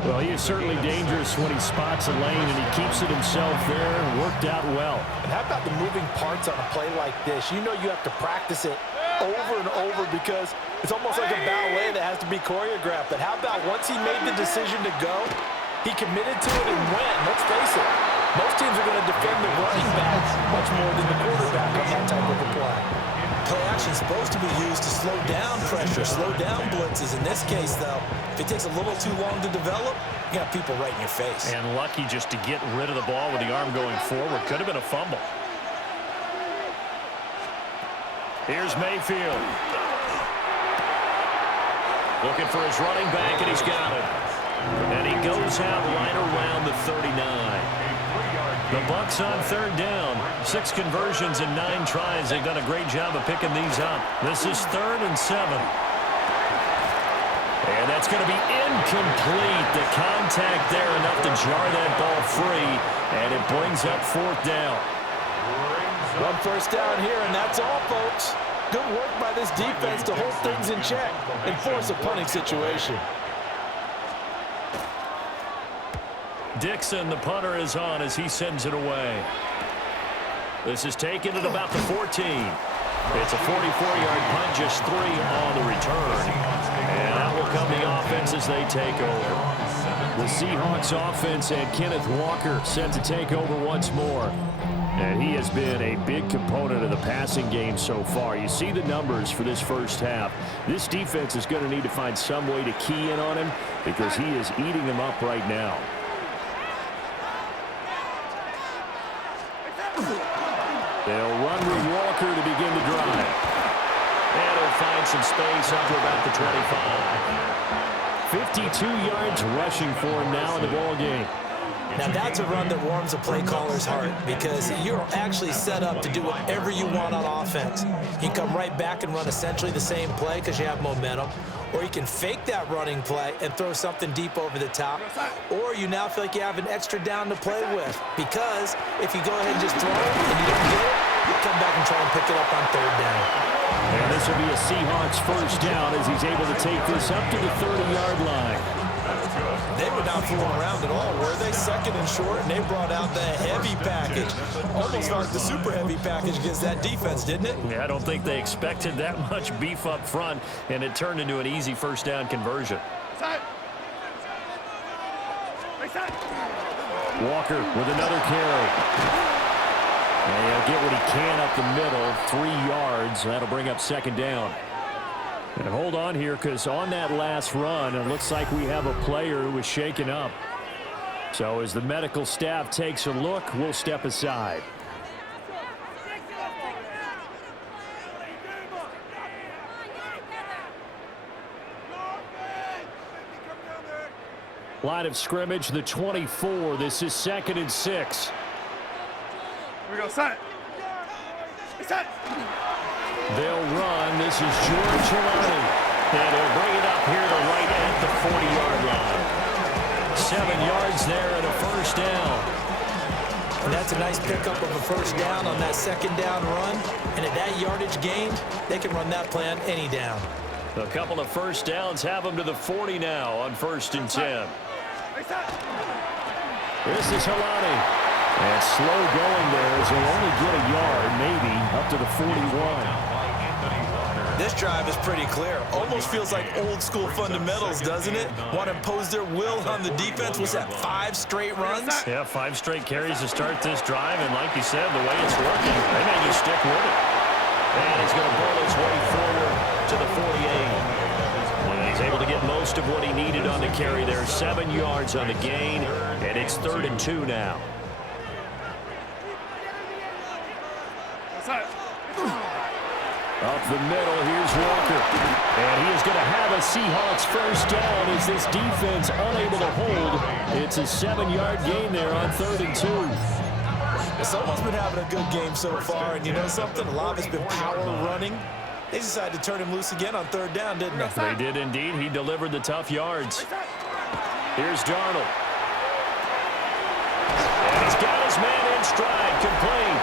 Well, he is certainly dangerous when he spots a lane, and he keeps it himself there. Worked out well. And how about the moving parts on a play like this? You know you have to practice it over and over because it's almost like a ballet that has to be choreographed. But how about once he made the decision to go, he committed to it and went. Let's face it, most teams are going to defend the running back much more than the quarterback on that type of a play. Play action is supposed to be used to slow down pressure, slow down blitzes. In this case, though, if it takes a little too long to develop, you got people right in your face. And lucky just to get rid of the ball with the arm going forward. Could have been a fumble. Here's Mayfield. Looking for his running back, and he's got it. And he goes out right around the 39. The Bucs on 3rd down. 6 conversions and 9 tries. They've done a great job of picking these up. This is 3rd and 7. And that's going to be incomplete. The contact there enough to jar that ball free. And it brings up 4th down. 1 1st down here, and that's all, folks. Good work by this defense to hold things in check and force a punting situation. Dixon, the punter, is on as he sends it away. This is taken at about the 14. It's a 44-yard punt, just 3 on the return. And out will come the offense as they take over. The Seahawks offense and Kenneth Walker set to take over once more. And he has been a big component of the passing game so far. You see the numbers for this 1st half. This defense is going to need to find some way to key in on him because he is eating them up right now. They'll run with Walker to begin the drive. And he'll find some space up to about the 25. 52 yards rushing for him now in the ball game. Now that's a run that warms a play caller's heart because you're actually set up to do whatever you want on offense. You come right back and run essentially the same play because you have momentum, or you can fake that running play and throw something deep over the top, or you now feel like you have an extra down to play with because if you go ahead and just throw it and you don't get it, you come back and try and pick it up on 3rd down. And this will be a Seahawks 1st down as he's able to take this up to the 30-yard line. They were not fooling around at all, were they? 2nd and short, and they brought out the heavy package. Almost like the super heavy package against that defense, didn't it? Yeah, I don't think they expected that much beef up front, and it turned into an easy 1st down conversion. Walker with another carry. And he'll get what he can up the middle, 3 yards. That'll bring up 2nd down. And hold on here because on that last run, it looks like we have a player who was shaken up. So as the medical staff takes a look, we'll step aside. Line of scrimmage, the 24. This is 2nd and 6. Here we go, set. Set. They'll run. This is George Hilani. And he'll bring it up here to right at the 40-yard line. 7 yards there and a 1st down. And that's a nice pickup of a 1st down on that 2nd down run. And at that yardage gained, they can run that play on any down. A couple of 1st downs have them to the 40 now on 1st and 10. This is Hilani. And slow going there as he'll only get a yard, maybe, up to the 41. this drive is pretty clear. Almost feels like old school fundamentals, doesn't it? Want to impose their will on the defense. What's that, 5 straight runs? Yeah, 5 straight carries to start this drive, and like you said, the way it's working, they may just stick with it. And he's going to bowl his way forward to the 48. Well, he's able to get most of what he needed on the carry there. 7 yards on the gain, and it's 3rd and 2 now. Up the middle, here's Walker. And he is going to have a Seahawks first down as this defense unable to hold. It's a 7-yard gain there on 3rd and 2. Someone's been having a good game so far, and you know something? A lot of it's been power running. They decided to turn him loose again on 3rd down, didn't they? They did indeed. He delivered the tough yards. Here's Darnold. And he's got his man in stride, complete.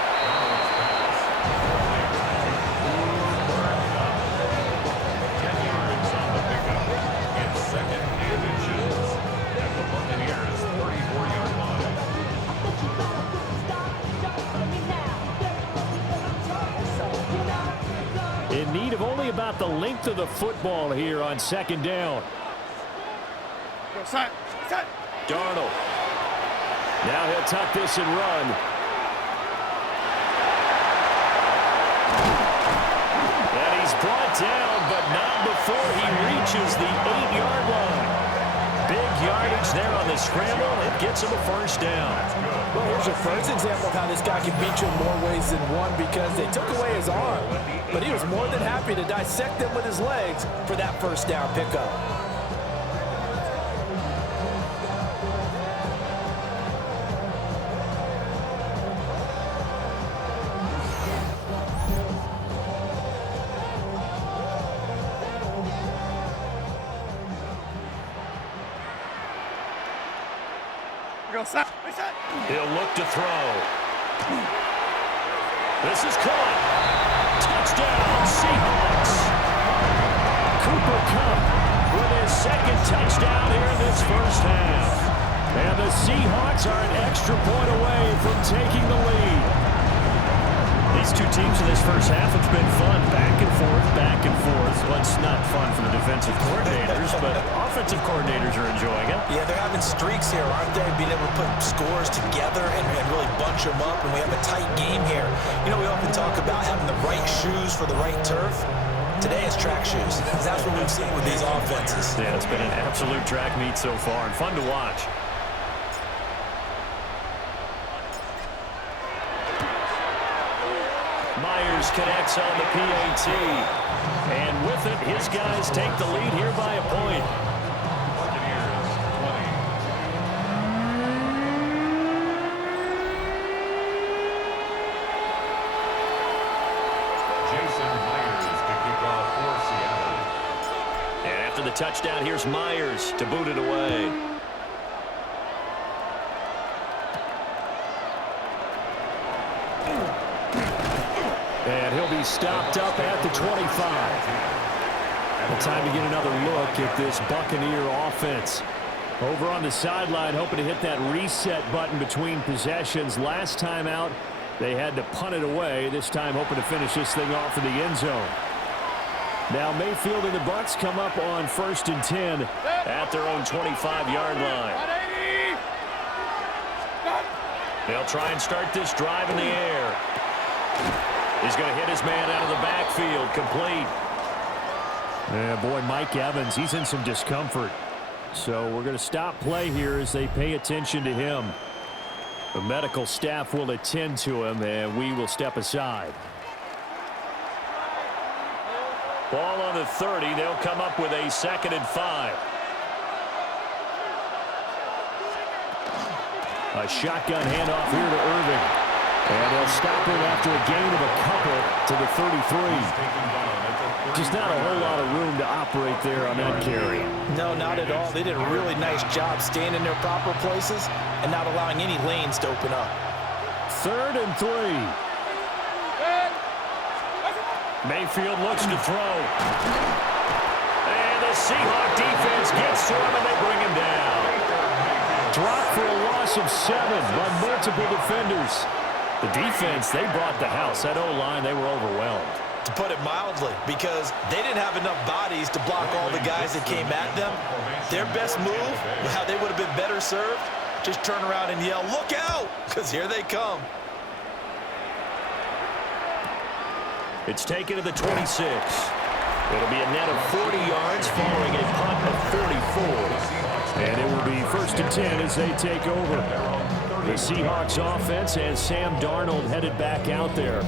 In need of only about the length of the football here on 2nd down. Darnold. Now he'll tuck this and run. And he's brought down, but not before he reaches the 8-yard line. Big yardage there on the scramble. It gets him a first down. Well, here's your first example of how this guy can beat you in more ways than one, because they took away his arm, but he was more than happy to dissect them with his legs for that first down pickup. He'll look to throw. This is caught. Touchdown, Seahawks. Cooper Kupp with his 2nd touchdown here in this first half. And the Seahawks are an extra point away from taking the lead. These two teams in this first half, it's been fun. Back and forth, back and forth. Well, it's not fun for the defensive coordinators, but offensive coordinators are enjoying it. Yeah, they're having streaks here, aren't they? Being able to put scores together and really bunch them up, and we have a tight game here. You know, we often talk about having the right shoes for the right turf. Today it's track shoes. That's what we've seen with these offenses. Yeah, it's been an absolute track meet so far, and fun to watch. Myers connects on the PAT. And with it, his guys take the lead here by a point. And after the touchdown, here's Myers to boot it away. And he'll be stopped up at the 25. And time to get another look at this Buccaneer offense. Over on the sideline, hoping to hit that reset button between possessions. Last time out, they had to punt it away. This time, hoping to finish this thing off in the end zone. Now Mayfield and the Bucs come up on 1st and 10 at their own 25-yard line. They'll try and start this drive in the air. He's going to hit his man out of the backfield, complete. Yeah, boy, Mike Evans, he's in some discomfort. So we're going to stop play here as they pay attention to him. The medical staff will attend to him, and we will step aside. Ball on the 30. They'll come up with a 2nd and 5. A shotgun handoff here to Irving. And they'll stop him after a gain of a couple to the 33. Just not a whole lot of room to operate there on that carry. No, not at all. They did a really nice job staying in their proper places and not allowing any lanes to open up. 3rd and 3. Mayfield looks to throw. And the Seahawk defense gets to him and they bring him down. Dropped for a loss of 7 by multiple defenders. The defense, they brought the house. That O-line, they were overwhelmed. to put it mildly, because they didn't have enough bodies to block all the guys that came at them. Their best move, how they would have been better served, just turn around and yell, "Look out!" because here they come. It's taken to the 26. It'll be a net of 40 yards following a punt of 44. And it will be 1st and 10 as they take over. The Seahawks offense has Sam Darnold headed back out there.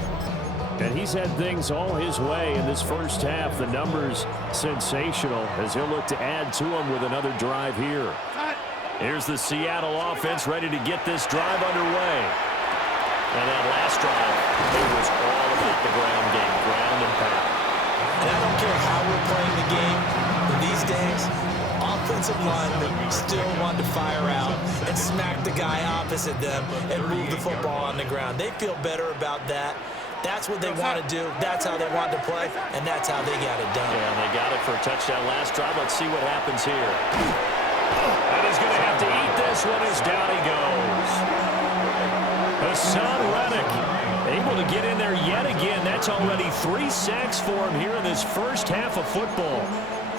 And he's had things all his way in this first half. The numbers sensational as he'll look to add to them with another drive here. Here's the Seattle offense ready to get this drive underway. And that last drive, it was all about the ground game, ground and pound. And I don't care how we're playing the game these days, offensive linemen still want to fire out and smack the guy opposite them and move the football on the ground. They feel better about that. That's what they want to do. That's how they want to play, and that's how they got it done. Yeah, and they got it for a touchdown last drive. Let's see what happens here. And he's going to have to eat this one as down he goes. Hassan Reddick able to get in there yet again. That's already 3 sacks for him here in this first half of football.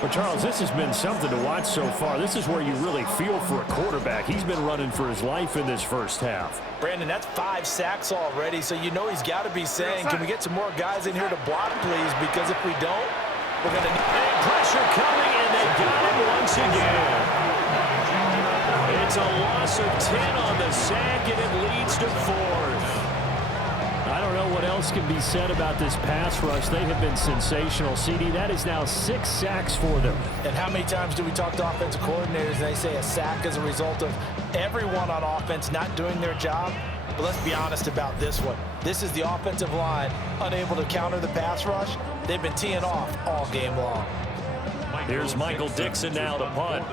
But, Charles, this has been something to watch so far. This is where you really feel for a quarterback. He's been running for his life in this first half. Brandon, that's 5 sacks already, so you know he's got to be saying, can we get some more guys in here to block, please? Because if we don't, we're going to need pressure coming, and they got him once again. It's a loss of 10 on the sack, and it leads to 4th. I don't know what else can be said about this pass rush. They have been sensational. CD, that is now 6 sacks for them. And how many times do we talk to offensive coordinators and they say a sack is a result of everyone on offense not doing their job? But let's be honest about this one. This is the offensive line unable to counter the pass rush. They've been teeing off all game long. Here's Michael Dixon now to punt.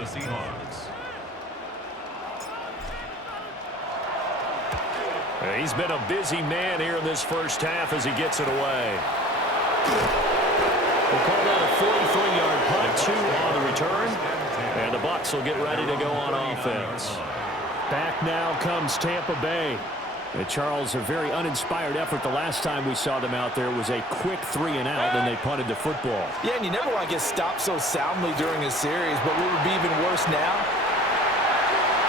He's been a busy man here in this first half as he gets it away. We'll call that a 43-yard punt, 2 on the return. And the Bucs will get ready to go on offense. Back now comes Tampa Bay. Charles, a very uninspired effort the last time we saw them out there was a quick 3-and-out, and they punted the football. Yeah, and you never want to get stopped so soundly during a series, but what would be even worse now?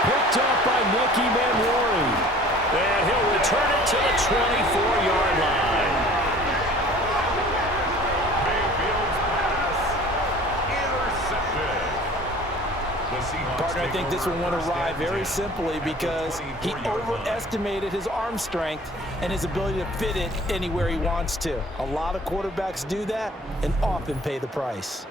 Picked up by Nicky Manwari. And he'll return it to the 24-yard line. Mayfield's pass intercepted. Partner, I think this one went awry very simply because he overestimated his arm strength and his ability to fit it anywhere he wants to. A lot of quarterbacks do that and often pay the price.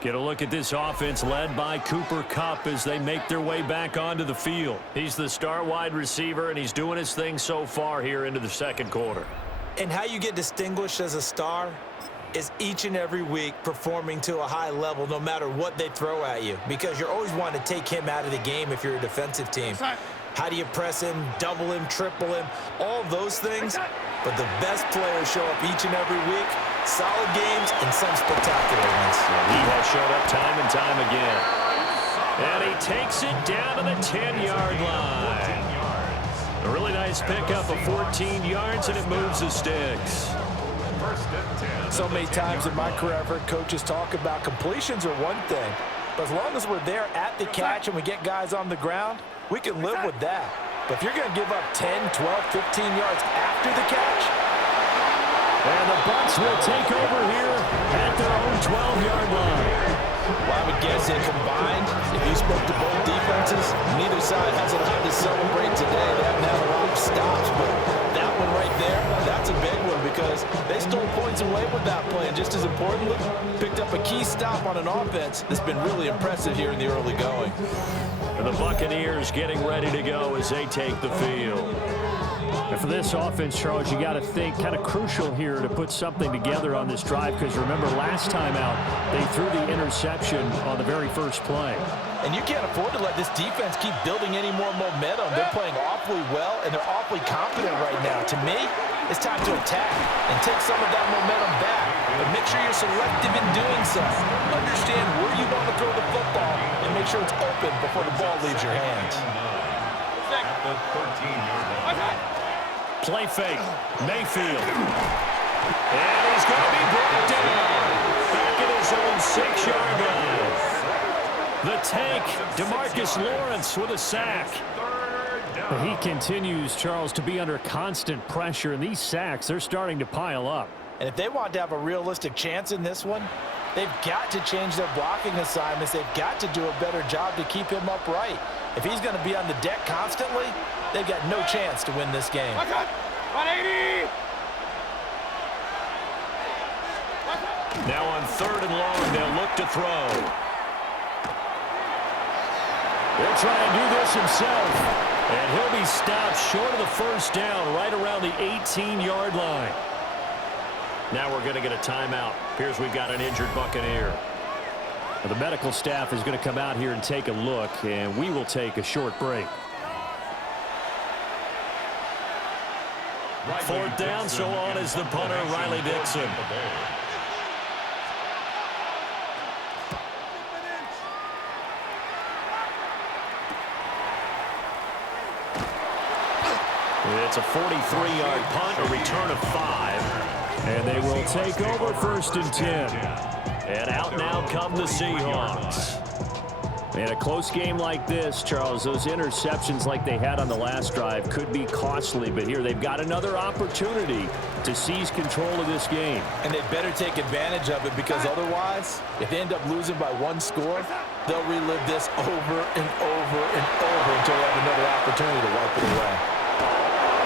Get a look at this offense led by Cooper Kupp as they make their way back onto the field. He's the star wide receiver, and he's doing his thing so far here into the second quarter. And how you get distinguished as a star is each and every week performing to a high level no matter what they throw at you, because you're always wanting to take him out of the game if you're a defensive team. How do you press him, double him, triple him, all of those things? But the best players show up each and every week. Solid games and some spectacular ones. He has showed up time and time again. And he takes it down to the 10-yard line. A really nice pickup of 14 yards, and it moves the sticks. So many times in my career, I've heard coaches talk about completions are one thing. But as long as we're there at the catch and we get guys on the ground, we can live with that. But if you're going to give up 10, 12, 15 yards after the catch, and the Bucs will take over here at their own 12-yard line. Well, I would guess that combined, if you spoke to both defenses, neither side has a lot to celebrate today. They haven't had a lot of stops, but that one right there, that's a big one because they stole points away with that play. And just as importantly, picked up a key stop on an offense that's been really impressive here in the early going. And the Buccaneers getting ready to go as they take the field. And for this offense, Charles, you got to think kind of crucial here to put something together on this drive because remember last time out they threw the interception on the very first play. And you can't afford to let this defense keep building any more momentum. They're playing awfully well and they're awfully confident right now. To me, it's time to attack and take some of that momentum back. But make sure you're selective in doing so. Understand where you want to throw the football and make sure it's open before the ball leaves your hands. Play fake. Mayfield. And he's going to be brought down. Back at his own 6-yard line. The tank, DeMarcus Lawrence with a sack. He continues, Charles, to be under constant pressure, and these sacks, they're starting to pile up. And if they want to have a realistic chance in this one, they've got to change their blocking assignments. They've got to do a better job to keep him upright. If he's going to be on the deck constantly, they've got no chance to win this game. 180! Now on 3rd and long, they'll look to throw. He'll try and do this himself. And he'll be stopped short of the first down, right around the 18-yard line. Now we're going to get a timeout. Appears we've got an injured Buccaneer. The medical staff is going to come out here and take a look, and we will take a short break. 4th down, so on is the punter, Riley Dixon. It's a 43-yard punt, a return of 5. And they will take over 1st and 10. And out now come the Seahawks. In a close game like this, Charles, those interceptions like they had on the last drive could be costly. But here they've got another opportunity to seize control of this game. And they better take advantage of it, because otherwise, if they end up losing by 1 score, they'll relive this over and over and over until they have another opportunity to wipe it away.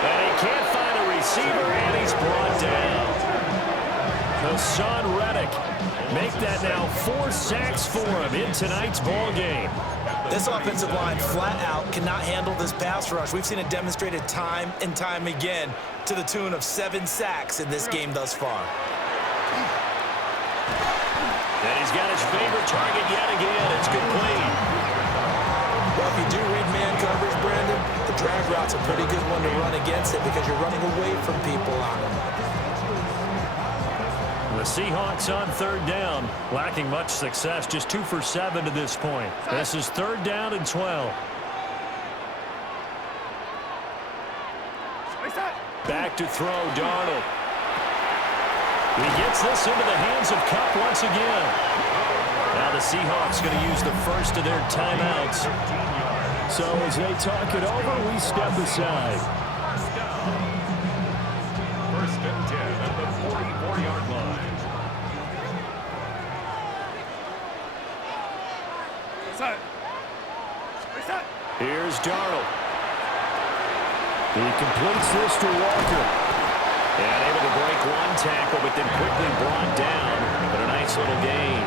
And he can't find a receiver, and he's brought down. Hassan Reddick make that now 4 sacks for him in tonight's ball game. This offensive line flat out cannot handle this pass rush. We've seen it demonstrated time and time again to the tune of 7 sacks in this game thus far. And he's got his favorite target yet again. It's complete. Well, if you do read man coverage, Brandon, the drag route's a pretty good one to run against it because you're running away from people on it. The Seahawks on 3rd down, lacking much success, just 2 for 7 to this point. This is 3rd down and 12. Back to throw, Darnold. He gets this into the hands of Kupp once again. Now the Seahawks going to use the first of their timeouts. So as they talk it over, we step aside. 1st and 10 at the 44-yard line. Here's Darnold. He completes this to Walker. And able to break 1 tackle, but then quickly brought down. But a nice little gain.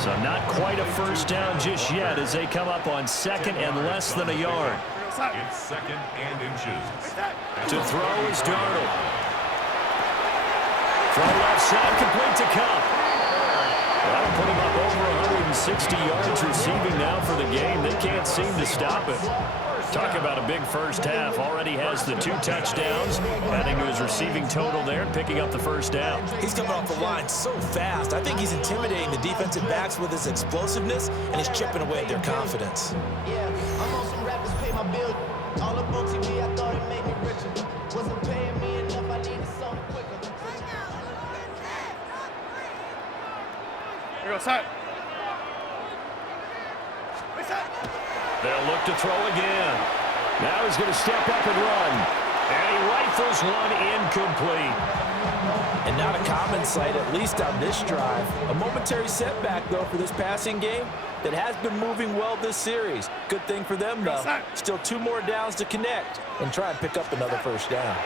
So not quite a first down just yet as they come up on 2nd and less than a yard. It's 2nd and inches. To throw is Darnold. From left side, complete to Kupp. That'll put him up over 160 yards receiving now for the game. They can't seem to stop it. Talk about a big first half. Already has the 2 touchdowns, adding to his receiving total there and picking up the first down. He's coming off the line so fast. I think he's intimidating the defensive backs with his explosiveness, and he's chipping away at their confidence. Yeah, I'm on some rappers pay my bill. All up on TV, I thought it made me richer. Wasn't paying me enough, I needed something quicker. Here we go, set. They'll look to throw again. Now he's going to step up and run. And he rifles one incomplete. And not a common sight, at least on this drive. A momentary setback, though, for this passing game that has been moving well this series. Good thing for them, though. Still 2 more downs to connect and try and pick up another first down.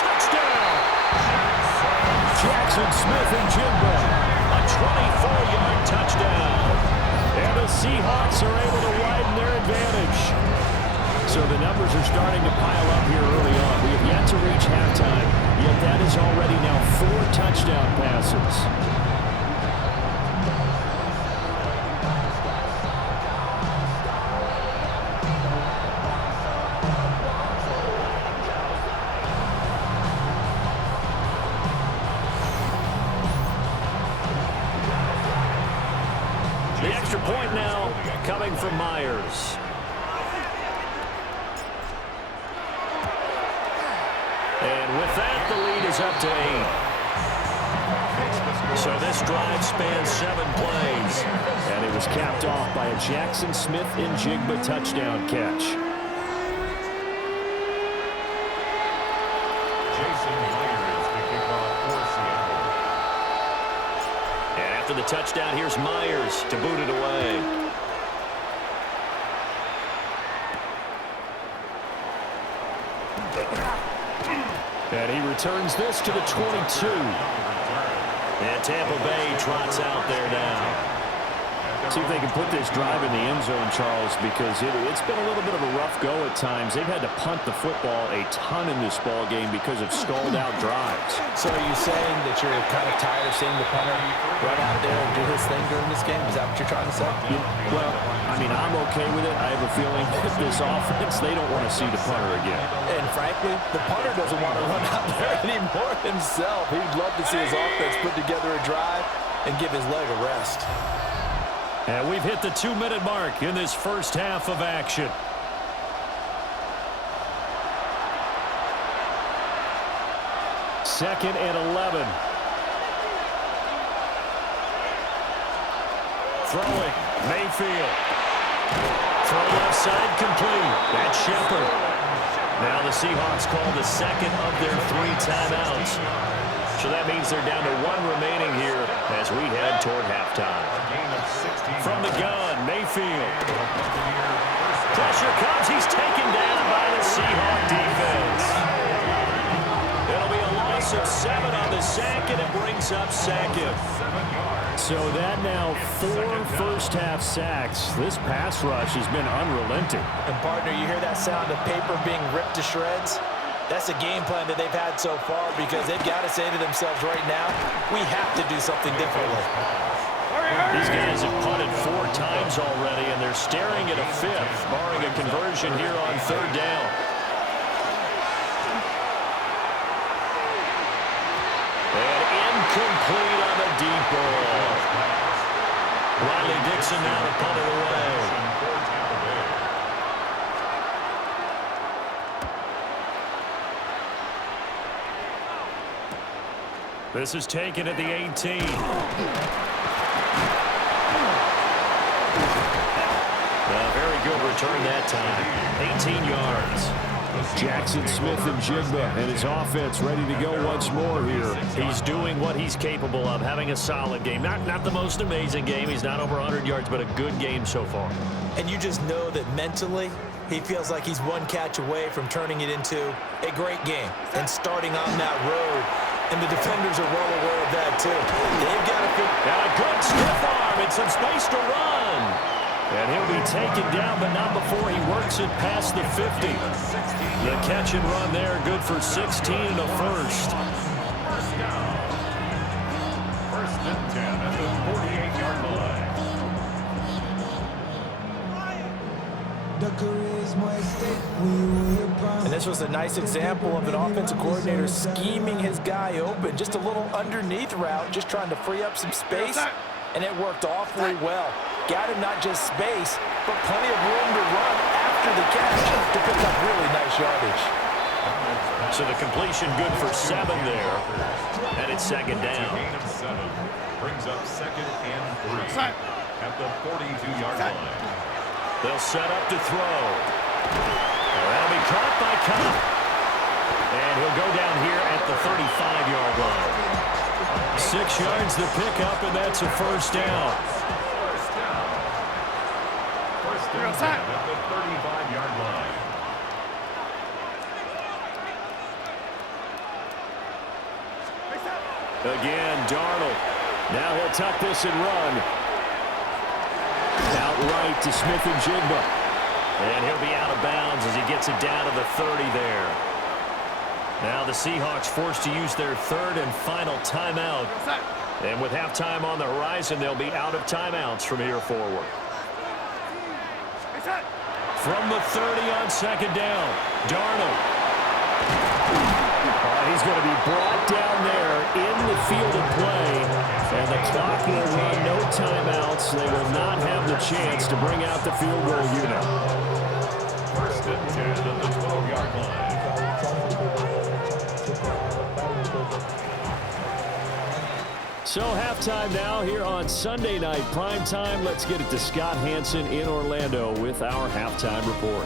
Touchdown! Jackson Smith and Jimbo. A 24-yard touchdown. And the Seahawks are able to widen their advantage. So the numbers are starting to pile up here early on. We have yet to reach halftime, yet that is already now 4 touchdown passes. point now coming from Myers. And with that, the lead is up to 8. So this drive spans 7 plays. And it was capped off by a Jackson Smith-Njigba touchdown catch. And after the touchdown, here's Myers to boot it away. And he returns this to the 22. And Tampa Bay trots out there now. See if they can put this drive in the end zone, Charles, because it's been a little bit of a rough go at times. They've had to punt the football a ton in this ball game because of stalled-out drives. So are you saying that you're kind of tired of seeing the punter run out there and do his thing during this game? Is that what you're trying to say? Well, I mean, I'm okay with it. I have a feeling that this offense, they don't want to see the punter again. And frankly, the punter doesn't want to run out there anymore himself. He'd love to see his offense put together a drive and give his leg a rest. And we've hit the 2-minute mark in this first half of action. Second and 11. Throwing, Mayfield. Throw left side complete. That's Shepard. Now the Seahawks call the second of their 3 timeouts. So that means they're down to 1 remaining here as we head toward halftime. From the gun, Mayfield. Pressure comes. He's taken down by the Seahawk defense. It'll be a loss of 7 on the sack, and it brings up second. So that now 4 first-half sacks. This pass rush has been unrelenting. And, partner, you hear that sound of paper being ripped to shreds? That's a game plan that they've had so far because they've got to say to themselves right now, we have to do something differently. These guys have punted 4 times already, and they're staring at a 5th, barring a conversion here on 3rd down. And incomplete on the deep ball. Riley Dixon now to punt it away. This is taken at the 18. Very good return that time. 18 yards. Jackson Smith-Njigba and his offense ready to go once more here. He's doing what he's capable of, having a solid game. Not the most amazing game. He's not over 100 yards, but a good game so far. And you just know that mentally, he feels like he's 1 catch away from turning it into a great game and starting on that road. And the defenders are well aware of that, too. They've got a good stiff arm and some space to run. And he'll be taken down, but not before he works it past the 50. The catch and run there, good for 16 and a first. First down. 1st and 10 at the 48-yard line. And this was a nice example of an offensive coordinator scheming his guy open. Just a little underneath route, just trying to free up some space. And it worked awfully well. Got him not just space, but plenty of room to run after the catch to pick up really nice yardage. So the completion good for 7 there. And it's 2nd down. Gain of 7 brings up 2nd and 3 at the 42-yard line. They'll set up to throw. That'll be caught by Cup. And he'll go down here at the 35-yard line. 6 yards to pick up, and that's a first down. First and 10 at the 35-yard line. Again, Darnold. Now he'll tuck this and run. Outright to Smith-Njigba. And he'll be out of bounds as he gets it down to the 30 there. Now the Seahawks forced to use their 3rd and final timeout. And with halftime on the horizon, they'll be out of timeouts from here forward. From the 30 on 2nd down, Darnold. He's going to be brought down there in the field of play. And the clock will run, no timeouts. They will not have the chance to bring out the field goal unit. First and 10 at the 12-yard line. So halftime now here on Sunday night prime time. Let's get it to Scott Hansen in Orlando with our halftime report.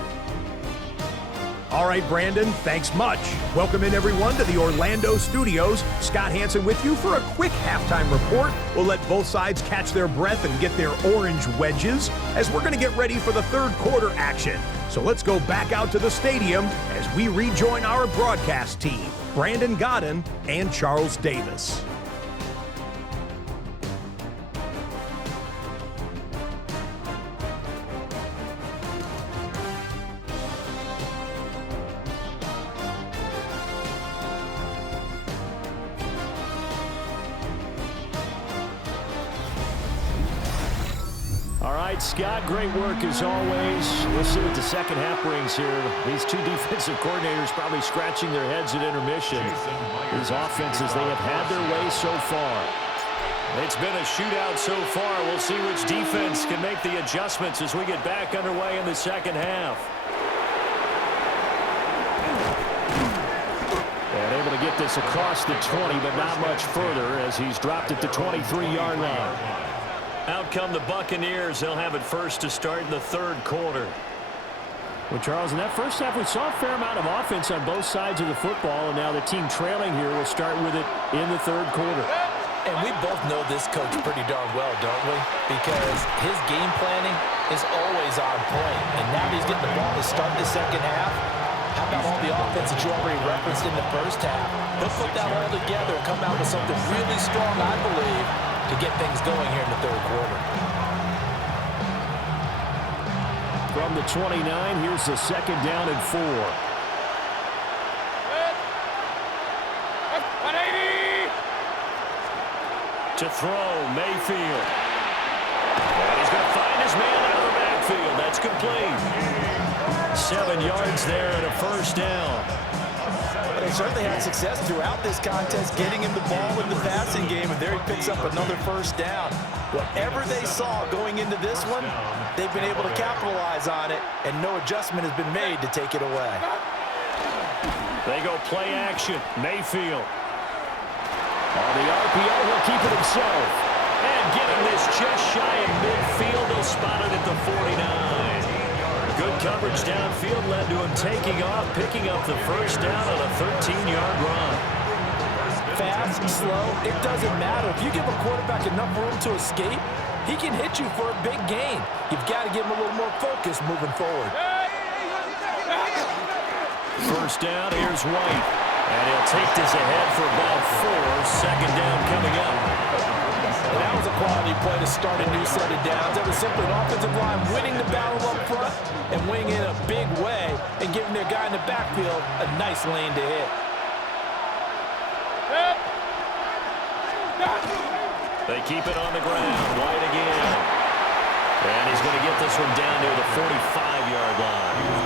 All right, Brandon, thanks much. Welcome in, everyone, to the Orlando studios. Scott Hansen with you for a quick halftime report. We'll let both sides catch their breath and get their orange wedges as we're going to get ready for the third quarter action. So let's go back out to the stadium as we rejoin our broadcast team, Brandon Godden and Charles Davis. Scott, great work as always. We'll see what the second half brings here. These two defensive coordinators probably scratching their heads at intermission. These offenses, they have had their way so far. It's been a shootout so far. We'll see which defense can make the adjustments as we get back underway in the second half. And able to get this across the 20, but not much further as he's dropped it to 23-yard line. Out come the Buccaneers. They'll have it first to start in the third quarter. Well, Charles, in that first half, we saw a fair amount of offense on both sides of the football, and now the team trailing here will start with it in the third quarter. And we both know this coach pretty darn well, don't we? Because his game planning is always on point. And now he's getting the ball to start the second half. How about all the offense that you already referenced in the first half? He'll put that all together and come out with something really strong, I believe, to get things going here in the third quarter. From the 29, here's the second down and 4. 180! To throw, Mayfield. And he's going to find his man out of the backfield. That's complete. 7 yards there and a first down. They certainly had success throughout this contest, getting him the ball in the passing game, and there he picks up another first down. Whatever they saw going into this one, they've been able to capitalize on it, and no adjustment has been made to take it away. They go play action. Mayfield. On the RPO, he'll keep it himself. And getting this just shy of midfield. He'll spot it at the 49. Good coverage downfield led to him taking off, picking up the first down on a 13-yard run. Fast, slow, it doesn't matter. If you give a quarterback enough room to escape, he can hit you for a big gain. You've got to give him a little more focus moving forward. First down, here's White. And he'll take this ahead for about 4. Second down coming up. And that was a quality play to start a new set of downs. That was simply an offensive line winning the battle up front and winning in a big way and giving their guy in the backfield a nice lane to hit. They keep it on the ground. White again. And he's going to get this one down near the 45-yard line.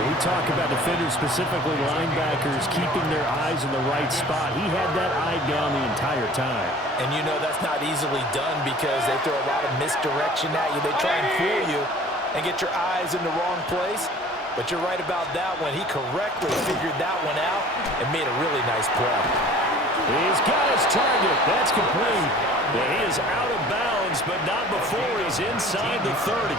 We talk about defenders, specifically linebackers, keeping their eyes in the right spot. He had that eye down the entire time. And you know that's not easily done because they throw a lot of misdirection at you. They try and fool you and get your eyes in the wrong place. But you're right about that one. He correctly figured that one out and made a really nice play. He's got his target. That's complete. Yeah, he is out of bounds, but not before he's inside the 30.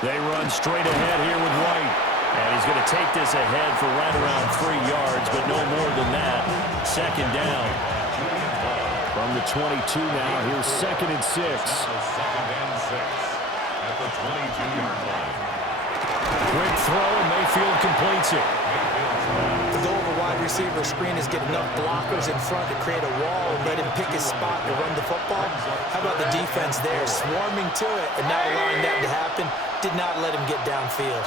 They run straight ahead here with White. And he's going to take this ahead for right around 3 yards, but no more than that. Second down. From the 22 now, here's 2nd and 6. Second and 6 at the 22-yard line. Quick throw, and Mayfield completes it. The goal of a wide receiver screen is get enough blockers in front to create a wall and let him pick his spot to run the football. How about the defense there, swarming to it and not allowing that to happen? Did not let him get downfield.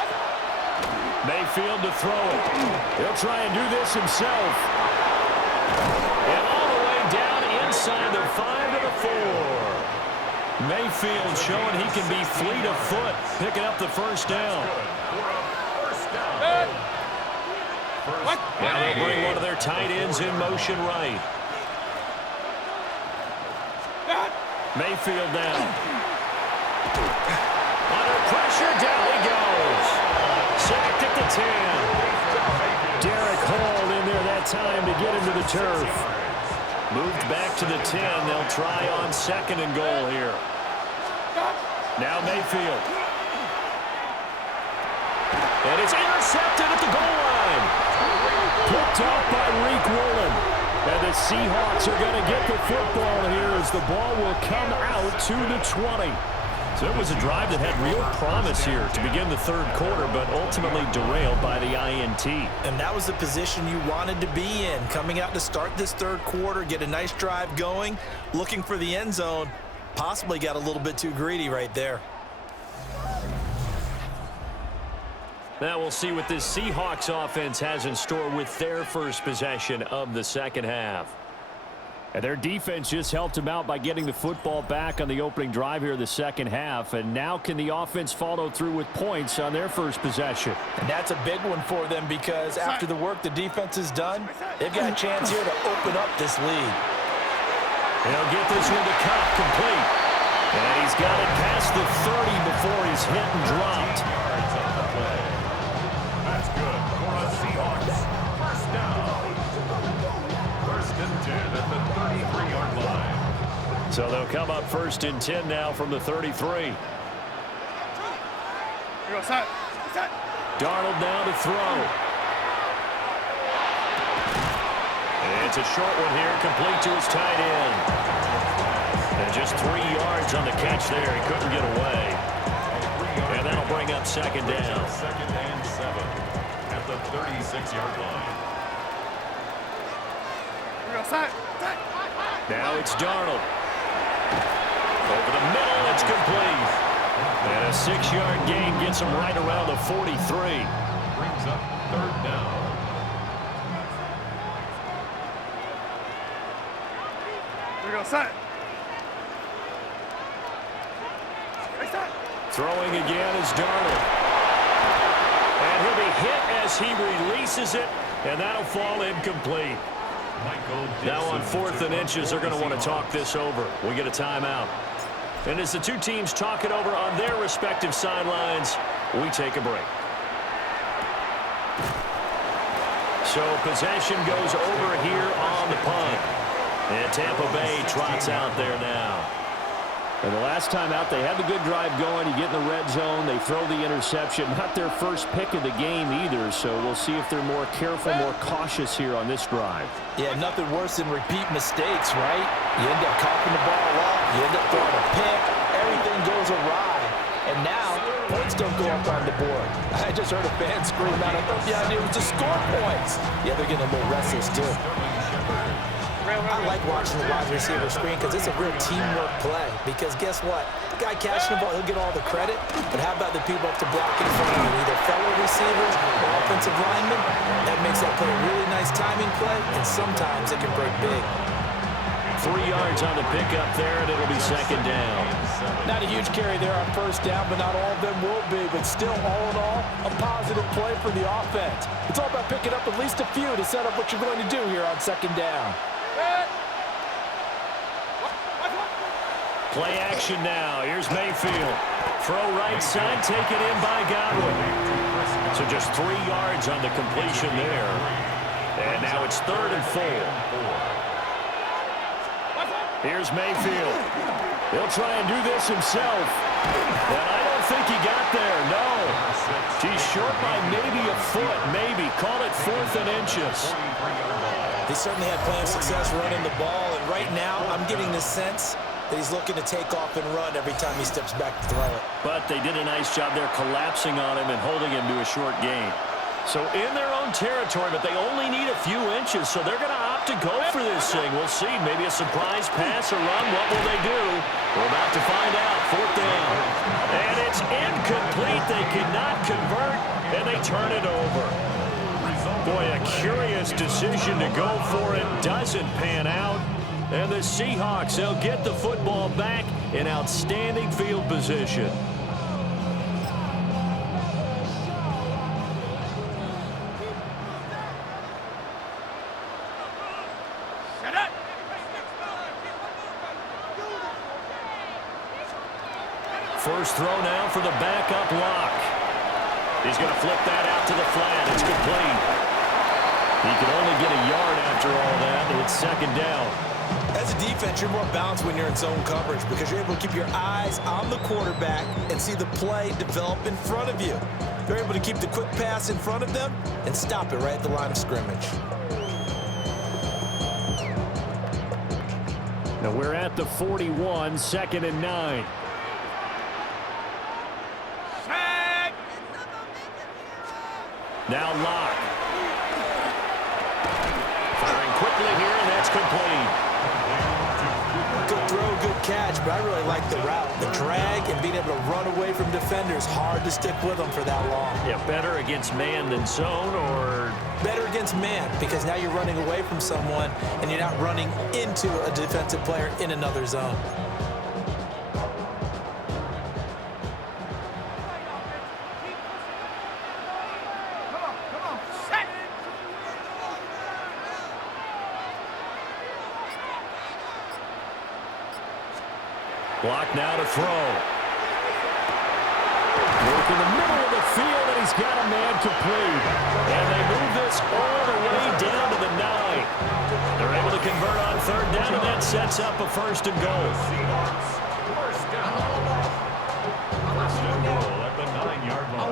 Mayfield to throw it. He'll try and do this himself. And all the way down inside the 5 to the 4. Mayfield showing he can be fleet of foot, picking up the first down. Now they'll bring one of their tight ends in motion right. Mayfield now. Under pressure, down he goes. Sacked at the 10. Derek Hall in there that time to get him to the turf. Moved back to the 10. They'll try on 2nd and goal here. Now Mayfield. And it's intercepted at the goal line. Picked off by Reek Woolen. And the Seahawks are going to get the football here as the ball will come out to the 20. So it was a drive that had real promise here to begin the third quarter, but ultimately derailed by the INT. And that was the position you wanted to be in. Coming out to start this third quarter, get a nice drive going, looking for the end zone. Possibly got a little bit too greedy right there. Now we'll see what this Seahawks offense has in store with their first possession of the second half. And their defense just helped them out by getting the football back on the opening drive here in the second half. And now can the offense follow through with points on their first possession? And that's a big one for them because after the work the defense has done, they've got a chance here to open up this lead. He'll get this one to Cobb complete. And he's got it past the 30 before he's hit and dropped. That's good for a Seahawks. First down. First and 10 at the 33-yard line. So they'll come up 1st and 10 now from the 33. Darnold now to throw. It's a short one here, complete to his tight end. And just 3 yards on the catch there. He couldn't get away. And that'll bring up 2nd down. 2nd and 7 at the 36-yard line. Now it's Darnold. Over the middle, it's complete. And a 6-yard gain gets him right around the 43. Brings up 3rd down. Throwing again is Darnold. And he'll be hit as he releases it, and that'll fall incomplete. Now on 4th and inches, they're going to want to talk this over. We get a timeout. And as the two teams talk it over on their respective sidelines, we take a break. So possession goes over here on the punt. And Tampa Bay trots out there now. And the last time out, they had the good drive going. You get in the red zone, they throw the interception. Not their first pick of the game either, so we'll see if they're more careful, more cautious here on this drive. Yeah, nothing worse than repeat mistakes, right? You end up coughing the ball up, you end up throwing a pick, everything goes awry. And now, points don't go up on the board. I just heard a fan scream out, I thought the idea was to score points. Yeah, they're getting a little restless too. I like watching the wide receiver screen because it's a real teamwork play. Because guess what? The guy catching the ball, he'll get all the credit. But how about the people up to block in front of him? Either fellow receivers or offensive linemen. That makes that play a really nice timing play. And sometimes it can break big. 3 yards on the pickup there, and it'll be 2nd down. Not a huge carry there on 1st down, but not all of them will be. But still, all in all, a positive play for the offense. It's all about picking up at least a few to set up what you're going to do here on 2nd down. Play action now. Here's Mayfield. Throw right side, taken in by Godwin. So just 3 yards on the completion there. And now it's 3rd and 4. Here's Mayfield. He'll try and do this himself. And I don't think he got there, no. He's short by maybe a foot, maybe. Call it 4th and inches. He certainly had plenty of success running the ball, and right now I'm getting the sense that he's looking to take off and run every time he steps back to throw it. But they did a nice job there collapsing on him and holding him to a short gain. So in their own territory, but they only need a few inches, so they're going to opt to go for this thing. We'll see. Maybe a surprise pass or run. What will they do? We're about to find out. 4th down. And it's incomplete. They cannot convert, and they turn it over. Boy, a curious decision to go for it. Doesn't pan out. And the Seahawks, they'll get the football back in outstanding field position. First throw now for the backup lock. He's going to flip that out to the flat. It's complete. He can only get a yard after all that. It's second down. As a defense, you're more balanced when you're in zone coverage because you're able to keep your eyes on the quarterback and see the play develop in front of you. You're able to keep the quick pass in front of them and stop it right at the line of scrimmage. Now we're at the 41, 2nd and 9. Now Locke. Firing quickly here, and that's complete. Good throw, good catch, but I really like the route. The drag and being able to run away from defenders, hard to stick with them for that long. Yeah, better against man than zone, or? Better against man, because now you're running away from someone and you're not running into a defensive player in another zone. Block now to throw. Work in the middle of the field, and he's got a man complete. And they move this all the way down to the 9. They're able to convert on third down, and that sets up a first and goal. Seahawks, first down. First and goal at the 9-yard line.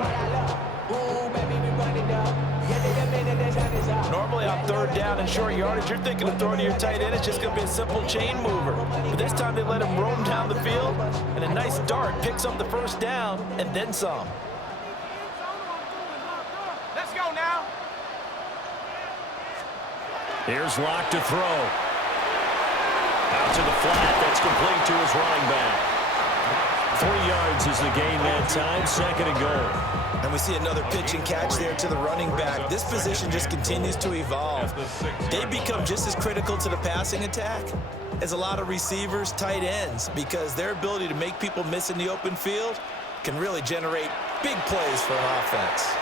Normally on third down and short yardage, you're thinking of throwing to your tight end. It's just going to be a simple chain mover. But this time they let him roam down the field, and a nice dart picks up the first down and then some. Let's go now. Here's Locke to throw. Out to the flat. That's complete to his running back. 3 yards is the gain that time. 2nd and goal. And we see another pitch and catch there to the running back. This position just continues to evolve. They become just as critical to the passing attack as a lot of receivers, tight ends, because their ability to make people miss in the open field can really generate big plays for an offense.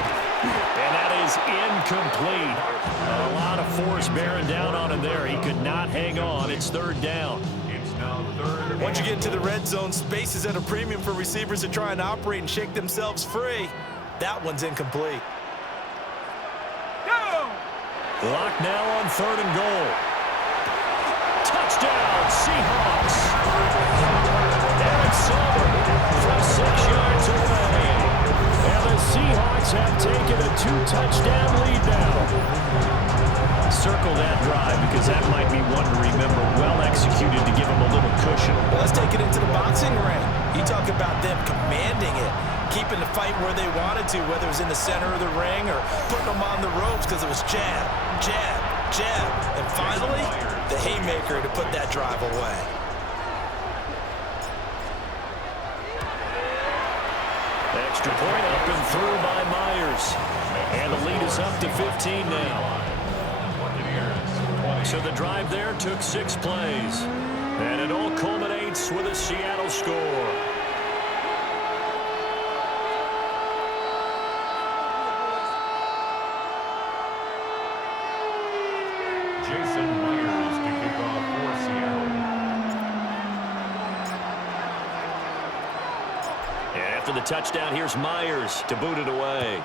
And that is incomplete. A lot of force bearing down on him there. He could not hang on. It's third down. It's now third. Once you get into the red zone, space is at a premium for receivers to try and operate and shake themselves free. That one's incomplete. Lock now on 3rd and goal. Touchdown, Seahawks. Eric Silver from 6 yards away. And the Seahawks have taken a 2-touchdown lead now. Circle that drive because that might be one to remember. Well executed to give them a little cushion. Well, let's take it into the boxing ring. You talk about them commanding it, keeping the fight where they wanted to, whether it was in the center of the ring or putting them on the ropes because it was jab, jab, jab. And finally, the haymaker to put that drive away. Extra point up and through by Myers. And the lead is up to 15 now. So the drive there took 6 plays. And it all culminates with a Seattle score. Jason Myers to kick off for Seattle. And after the touchdown, here's Myers to boot it away.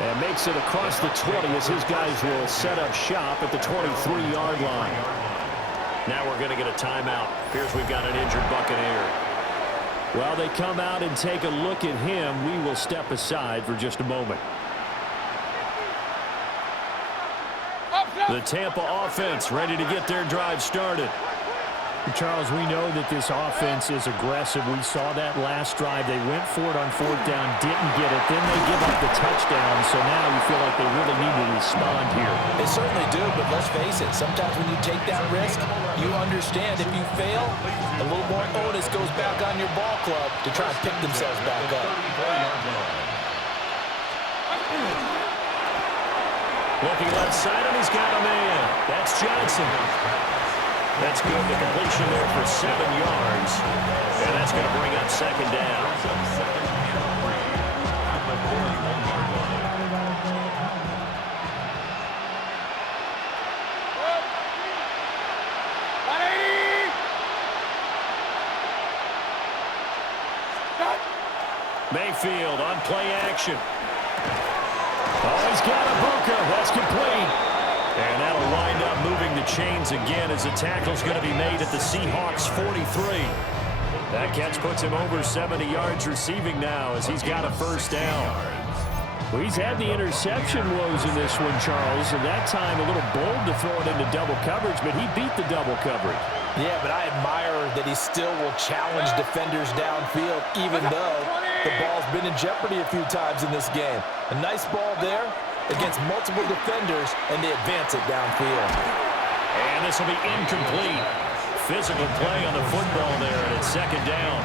And makes it across the 20 as his guys will set up shop at the 23-yard line. Now we're going to get a timeout. Here's we've got an injured Buccaneer. Well, they come out and take a look at him. We will step aside for just a moment. The Tampa offense ready to get their drive started. Charles, we know that this offense is aggressive. We saw that last drive. They went for it on 4th down, didn't get it. Then they give up the touchdown. So now you feel like they really need to respond here. They certainly do, but let's face it. Sometimes when you take that risk, you understand if you fail, a little more onus goes back on your ball club to try and pick themselves back up. Looking left side, and he's got a man. That's Johnson. That's good. The completion there for 7 yards. And that's going to bring up 2nd down. Mayfield on play action. Oh, he's got a Bucca. That's complete. And that'll wind up moving the chains again as the tackle's going to be made at the Seahawks 43. That catch puts him over 70 yards receiving now as he's got a first down. Well, he's had the interception woes in this one, Charles, and that time a little bold to throw it into double coverage, but he beat the double coverage. Yeah, but I admire that he still will challenge defenders downfield, even though the ball's been in jeopardy a few times in this game. A nice ball there against multiple defenders, and they advance it downfield. And this will be incomplete. Physical play on the football there, and it's second down.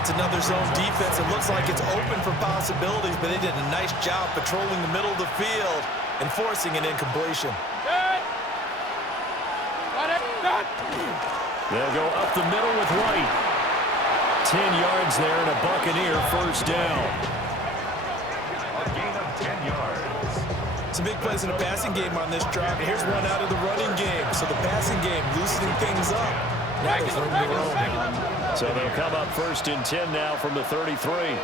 It's another zone defense. It looks like it's open for possibilities, but they did a nice job patrolling the middle of the field and forcing an incompletion. They'll go up the middle with White. 10 yards there and a Buccaneer first down. A gain of 10 yards. Some big plays in the passing game on this drive. And here's one out of the running game. So the passing game loosening things up. Now there's room to roam. So they'll come up first and 10 now from the 33.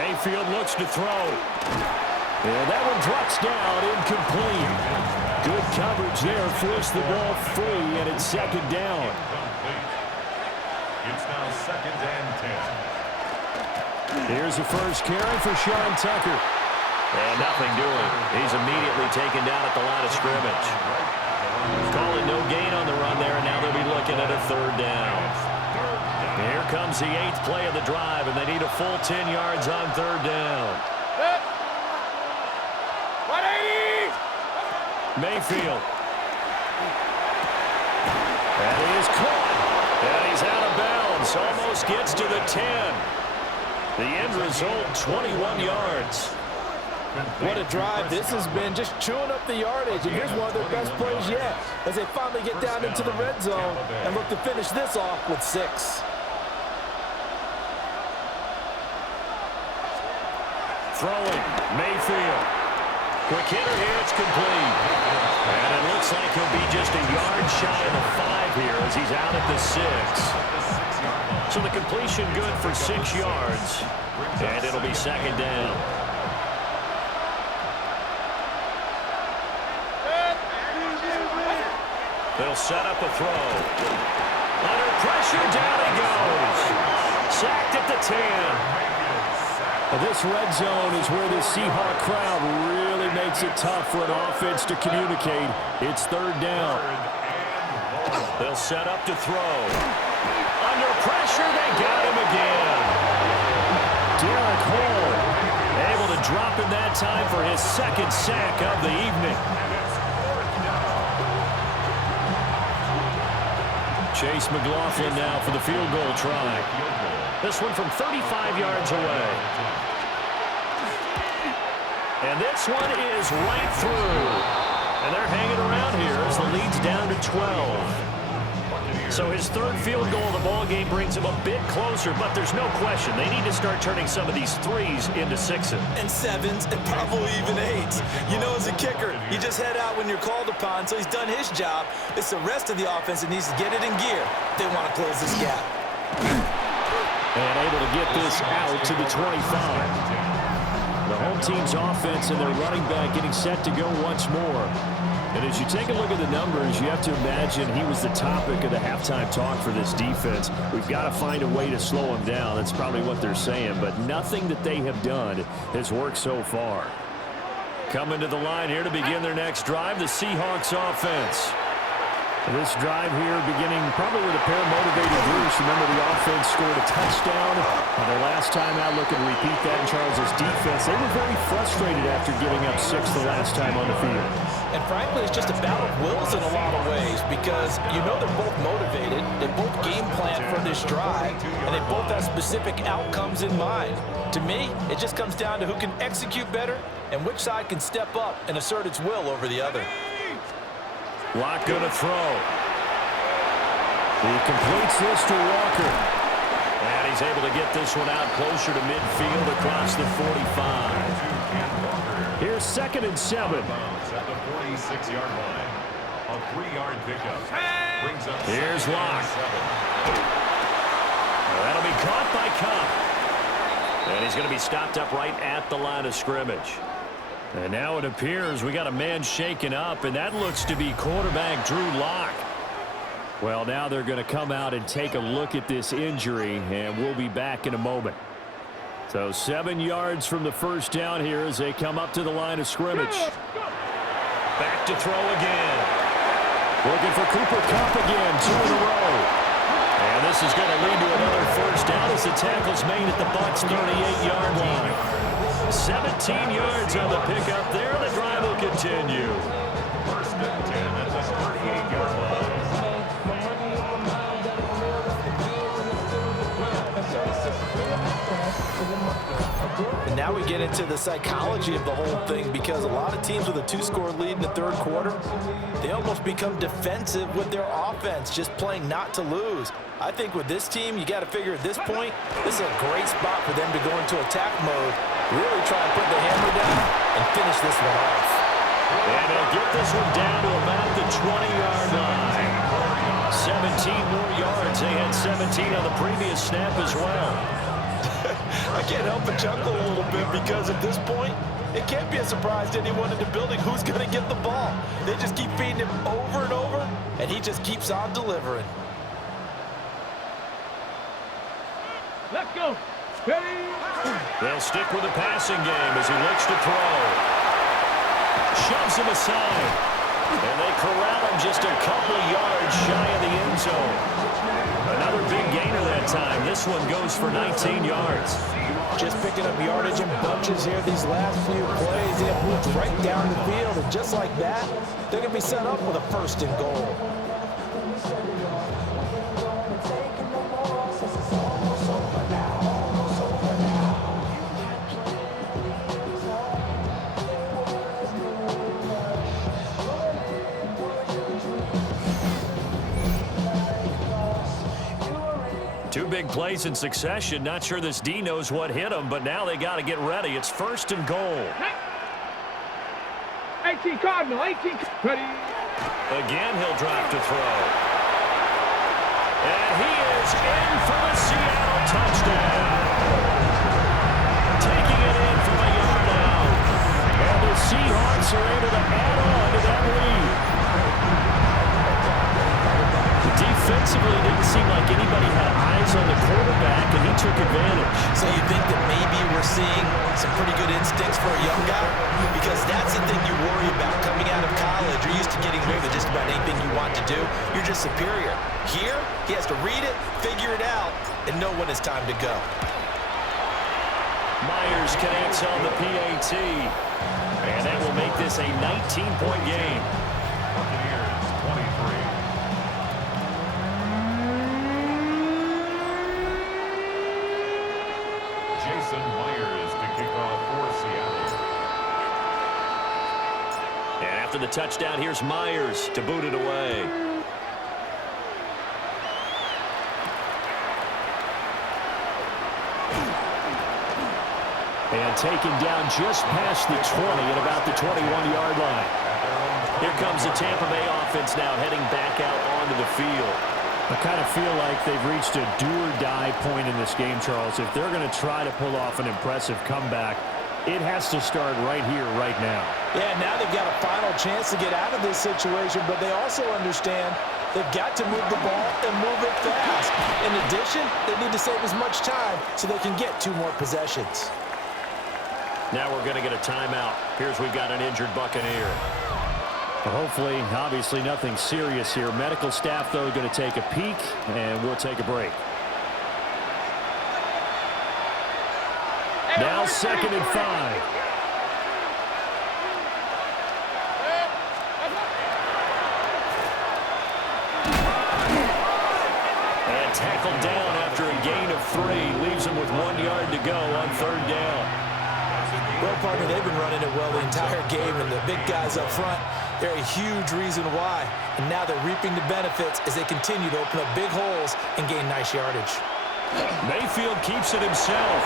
Mayfield looks to throw. And that one drops down, incomplete. Good coverage there, forced the ball free, and it's second down. It's now second and 10. Here's the first carry for Sean Tucker. And nothing doing. He's immediately taken down at the line of scrimmage. Calling no gain on the run there, and now they'll be looking at a third down. Here comes the 8th play of the drive, and they need a full 10 yards on third down. 180! Mayfield. And he is caught. And he's out of bounds. Almost gets to the 10. The end result, 21 yards. What a drive this has been, just chewing up the yardage. And here's one of their best plays yet as they finally get down into the red zone and look to finish this off with 6. Throwing, Mayfield. Quick hitter here, it's complete. And it looks like he'll be just a yard shy of the 5 here as he's out at the 6. So the completion good for 6 yards. And it'll be second down. They'll set up a throw. Under pressure, down he goes. Sacked at the 10. This red zone is where the Seahawk crowd really makes it tough for an offense to communicate. It's third down. They'll set up to throw. Under pressure, they got him again. Derek Hall able to drop him that time for his second sack of the evening. Chase McLaughlin now for the field goal try. This one from 35 yards away. And this one is right through. And they're hanging around here as the lead's down to 12. So his third field goal of the ball game brings him a bit closer, but there's no question they need to start turning some of these 3s into 6s. And 7s and probably even 8s. You know, as a kicker, you just head out when you're called upon, so he's done his job. It's the rest of the offense that needs to get it in gear if they want to close this gap. And able to get this out to the 25. The home team's offense and their running back getting set to go once more. And as you take a look at the numbers, you have to imagine he was the topic of the halftime talk for this defense. We've got to find a way to slow him down. That's probably what they're saying. But nothing that they have done has worked so far. Coming to the line here to begin their next drive, the Seahawks offense. This drive here beginning probably with a pair of motivated Bruce. Remember, the offense scored a touchdown on their last time out. Looking to repeat that in Charles's defense. They were very frustrated after giving up 6 the last time on the field. And frankly, it's just a battle of wills in a lot of ways because you know they're both motivated. They both game plan for this drive, and they both have specific outcomes in mind. To me, it just comes down to who can execute better and which side can step up and assert its will over the other. Lock going to throw. He completes this to Walker. And he's able to get this one out closer to midfield across the 45. Here's 2nd and 7. At the 46-yard line. A 3-yard pickup. Brings up Here's Locke. caught by Cup. And he's going to be stopped up right at the line of scrimmage. And now it appears we got a man shaken up, and that looks to be quarterback Drew Lock. Well, now they're going to come out and take a look at this injury, and we'll be back in a moment. So 7 yards from the first down here as they come up to the line of scrimmage. Back to throw again. Looking for Cooper Kupp again, 2 in a row. And this is going to lead to another first down as the tackle's made at the Bucs' 38-yard line. 17 yards on the pickup there. The drive will continue. First and 10 at the 38-yard line. And now we get into the psychology of the whole thing, because a lot of teams with a 2-score lead in the third quarter, they almost become defensive with their offense, just playing not to lose. I think with this team, you got to figure at this point, this is a great spot for them to go into attack mode, really try and put the hammer down and finish this one off. And they'll get this one down to about the 20-yard line. 17 more yards. They had 17 on the previous snap as well. I can't help but chuckle a little bit, because at this point, it can't be a surprise to anyone in the building who's going to get the ball. They just keep feeding him over and over, and he just keeps on delivering. Let's go. Ready? They'll stick with the passing game as he looks to throw. Shoves him aside. And they corral him just a couple of yards shy of the end zone. Another big gainer that time. This one goes for 19 yards. Just picking up yardage in bunches here these last few plays. They have moved right down the field, and just like that, they're going to be set up with a first and goal. Two big plays in succession. Not sure this D knows what hit him, but now they got to get ready. It's first and goal. 18 Cardinal, 18. Ready? Again, he'll drop to throw. And he is in for the Seattle touchdown. Taking it in from a yard out. And the Seahawks are able to add on to that lead. Defensively, it didn't seem like anybody had eyes on the quarterback, and he took advantage. So you think that maybe we're seeing some pretty good instincts for a young guy? Because that's the thing you worry about coming out of college. You're used to getting away with just about anything you want to do. You're just superior. Here, he has to read it, figure it out, and know when it's time to go. Myers connects on the PAT, and that will make this a 19-point game. Buccaneers 23. Myers to kick off for Seattle. And after the touchdown, here's Myers to boot it away. And taken down just past the 20 at about the 21-yard line. Here comes the Tampa Bay offense now heading back out onto the field. I kind of feel like they've reached a do-or-die point in this game, Charles. If they're going to try to pull off an impressive comeback, it has to start right here, right now. Yeah, now they've got a final chance to get out of this situation, but they also understand they've got to move the ball and move it fast. In addition, they need to save as much time so they can get 2 more possessions. Now we're going to get a timeout. Here's we've got an injured Buccaneer. Hopefully, obviously, nothing serious here. Medical staff, though, going to take a peek, and we'll take a break. Now 2nd and 5. And tackled down after a gain of 3. Leaves him with 1 yard to go on 3rd down. Well, partner, they've been running it well the entire game, and the big guys up front, they're a huge reason why. And now they're reaping the benefits as they continue to open up big holes and gain nice yardage. Mayfield keeps it himself.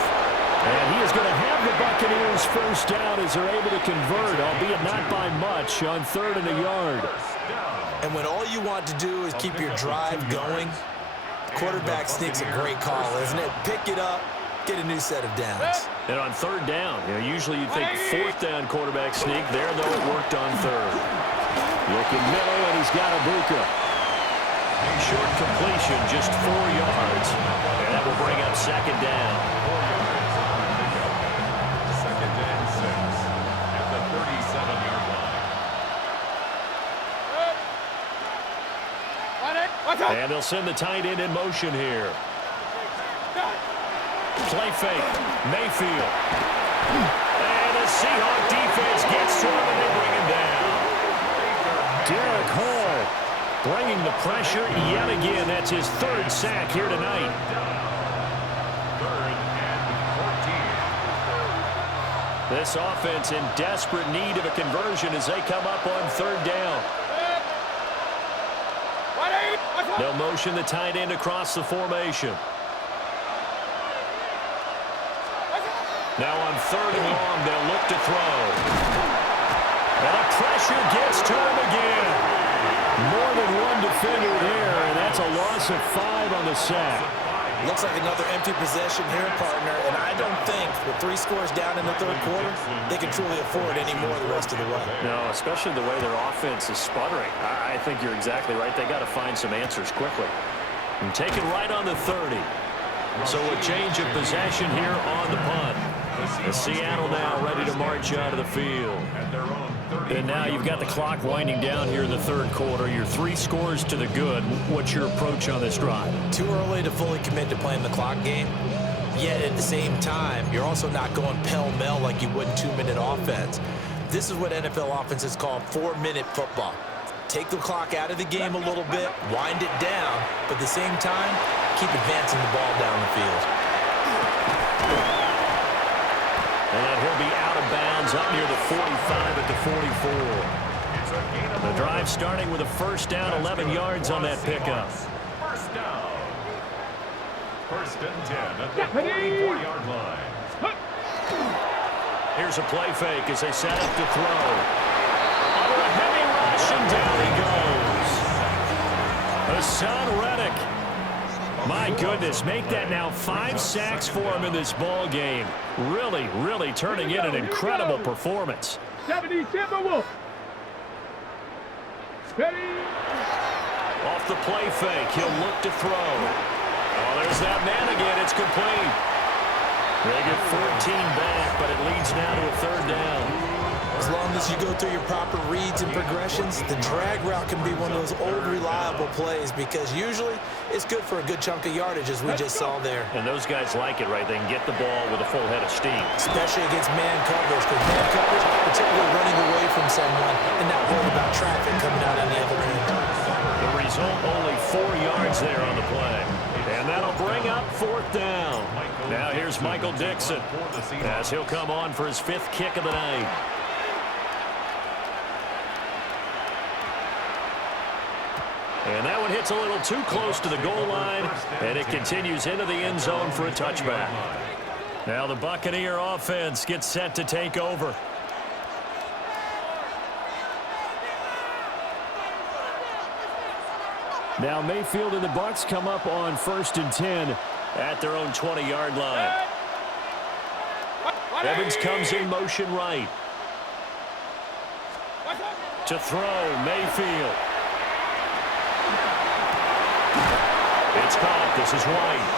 And he is going to have the Buccaneers first down as they're able to convert, albeit not by much, on 3rd and a yard. And when all you want to do is keep your drive going, Quarterback sneak's a great call, isn't it? Pick it up, get a new set of downs. And on third down, usually you'd think fourth down quarterback sneak. There, though, it worked on third. Looking middle, and he's got Ibuka. Short completion, just 4 yards. And that will bring up second down. 2nd and 6 at the 37-yard line. And they'll send the tight end in motion here. Play fake. Mayfield. And the Seahawks defense gets to him and they bring him down. Derek Hall bringing the pressure yet again. That's his 3rd sack here tonight. 3rd and 14. This offense in desperate need of a conversion as they come up on 3rd down. They'll motion the tight end across the formation. Now on 3rd and long, they'll look to throw. And the pressure gets to him again. More than one defender there, and that's a loss of 5 on the sack. Looks like another empty possession here, partner, and I don't think with 3 scores down in the 3rd quarter, they can truly afford any more the rest of the way. No, especially the way their offense is sputtering. I think you're exactly right. They got to find some answers quickly. And take it right on the 30. So a change of possession here on the punt. And Seattle now ready to march out of the field. And now you've got the clock winding down here in the 3rd quarter. You're 3 scores to the good. What's your approach on this drive? Too early to fully commit to playing the clock game. Yet at the same time, you're also not going pell-mell like you would in 2-minute offense. This is what NFL offenses call 4-minute football. Take the clock out of the game a little bit, wind it down, but at the same time, keep advancing the ball down the field. And he'll be out of bounds up near the 45 at the 44. The drive starting with a 1st down, 11 yards on that pickup. 1st down. 1st and 10 at the 44-yard line. Here's a play fake as they set up to throw. Oh, a heavy rush, and down he goes. Hassan Reddick. My goodness, make that now 5 sacks for him in this ball game. Really, really turning in an incredible performance. 70, Tampa Wolf. Ready. Off the play fake, he'll look to throw. Oh, there's that man again. It's complete. They get 14 back, but it leads now to a 3rd down. As long as you go through your proper reads and progressions, the drag route can be one of those old reliable plays because usually it's good for a good chunk of yardage as we just saw there. And those guys like it, right? They can get the ball with a full head of steam. Especially against man coverage, because man coverage, particularly running away from someone and not worried about traffic coming out on the other end. The result, only 4 yards there on the play. And that'll bring up 4th down. Now here's Michael Dixon as he'll come on for his 5th kick of the night. And that one hits a little too close to the goal line, and it continues into the end zone for a touchback. Now the Buccaneer offense gets set to take over. Now Mayfield and the Bucs come up on 1st and 10 at their own 20-yard line. Evans comes in motion right. To throw, Mayfield. It's caught. This is White.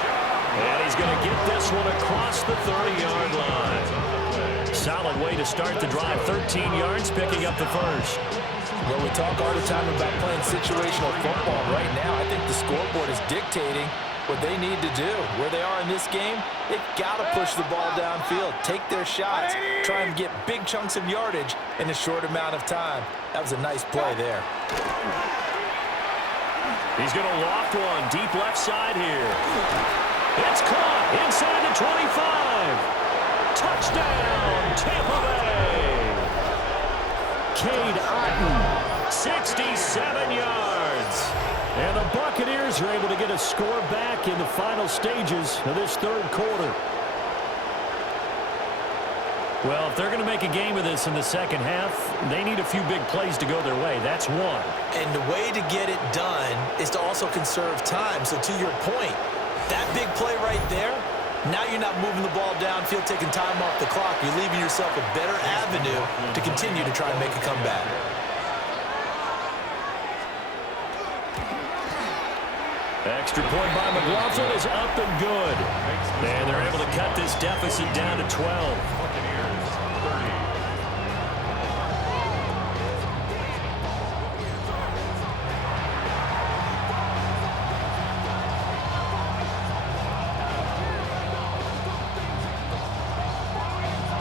And he's going to get this one across the 30-yard line. Solid way to start the drive. 13 yards, picking up the 1st. Well, we talk all the time about playing situational football. Right now, I think the scoreboard is dictating what they need to do. Where they are in this game, they've got to push the ball downfield, take their shots, try and get big chunks of yardage in a short amount of time. That was a nice play there. He's going to loft one deep left side here. It's caught inside the 25. Touchdown, Tampa Bay. Cade Otton, 67 yards. And the Buccaneers are able to get a score back in the final stages of this 3rd quarter. Well, if they're going to make a game of this in the second half, they need a few big plays to go their way. That's one. And the way to get it done is to also conserve time. So to your point, that big play right there, now you're not moving the ball downfield, taking time off the clock. You're leaving yourself a better avenue to continue to try and make a comeback. Extra point by McLaughlin is up and good. And they're able to cut this deficit down to 12. Buccaneers 30.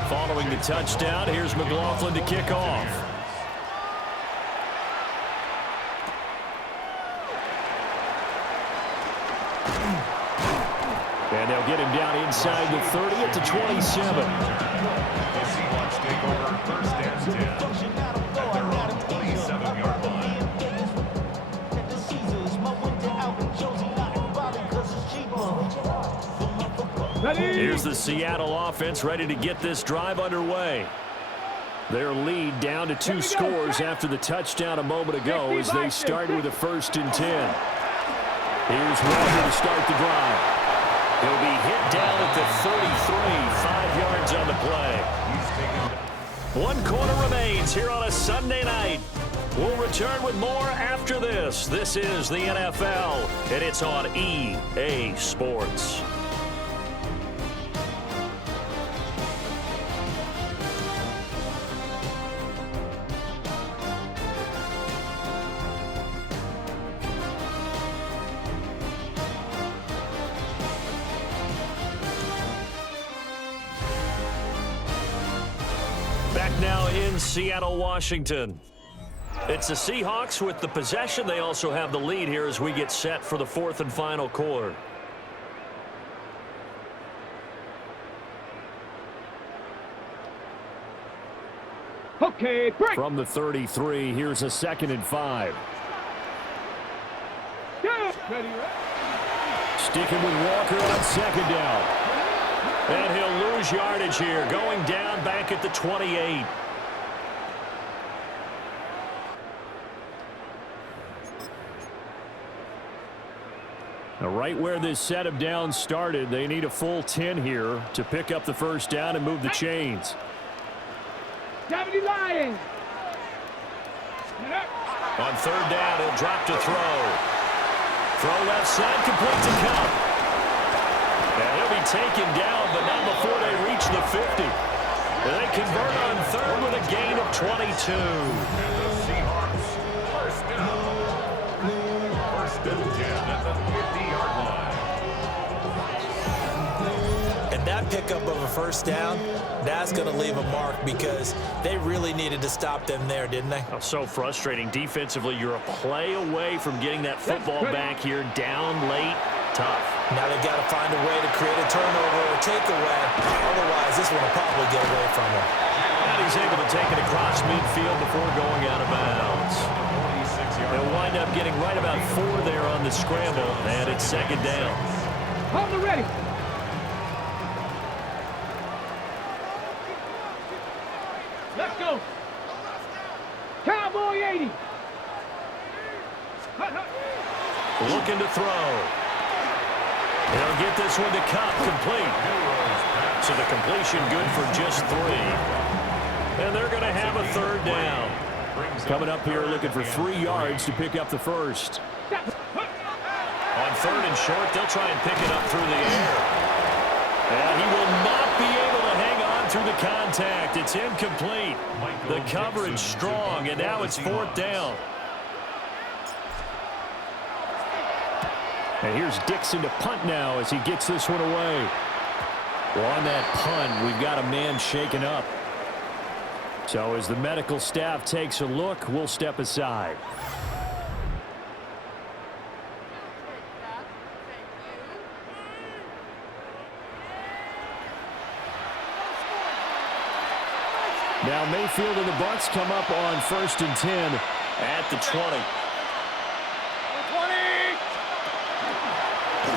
Following the touchdown, here's McLaughlin to kick off. And they'll get him down inside the 30 at the 27. The Seahawks take over first and 10 at their own 27-yard line. Here's the Seattle offense ready to get this drive underway. Their lead down to 2 scores after the touchdown a moment ago as they start with a 1st and 10. Here's Walker to start the drive. He'll be hit down at the 33, 5 yards on the play. 1 quarter remains here on a Sunday night. We'll return with more after this. This is the NFL, and it's on EA Sports. Back now in Seattle, Washington. It's the Seahawks with the possession. They also have the lead here as we get set for the 4th and final quarter. Okay, break. From the 33, here's a 2nd and 5. Yeah. Ready, right? Sticking with Walker on 2nd down. And he'll lose yardage here, going down back at the 28. Now, right where this set of downs started, they need a full 10 here to pick up the 1st down and move the chains. 70 Lions. On 3rd down, he'll drop to throw. Throw left side, complete to Cup. And he'll be taken down, but not before they reach the 50. And they convert on 3rd with a gain of 22. And the Seahawks, first down. 1st and 10 at the 50-yard line. And that pickup of a 1st down, that's going to leave a mark because they really needed to stop them there, didn't they? Oh, so frustrating. Defensively, you're a play away from getting that football back here down late. Tough. Now they've got to find a way to create a turnover or takeaway. Otherwise, this one will probably get away from him. And he's able to take it across midfield before going out of bounds. They'll wind up getting right about 4 there on the scramble, and it's 2nd down. Hold the ready. Let's go. Cowboy 80. Looking to throw. They'll get this one to Cup, complete. So the completion good for just 3. And they're going to have a 3rd down. Coming up here looking for 3 yards to pick up the 1st. On 3rd and short, they'll try and pick it up through the air. And he will not be able to hang on through the contact. It's incomplete. The coverage strong, and now it's 4th down. And here's Dixon to punt now as he gets this one away. Well, on that punt, we've got a man shaken up. So as the medical staff takes a look, we'll step aside. Now Mayfield and the Bucs come up on 1st and 10 at the 20.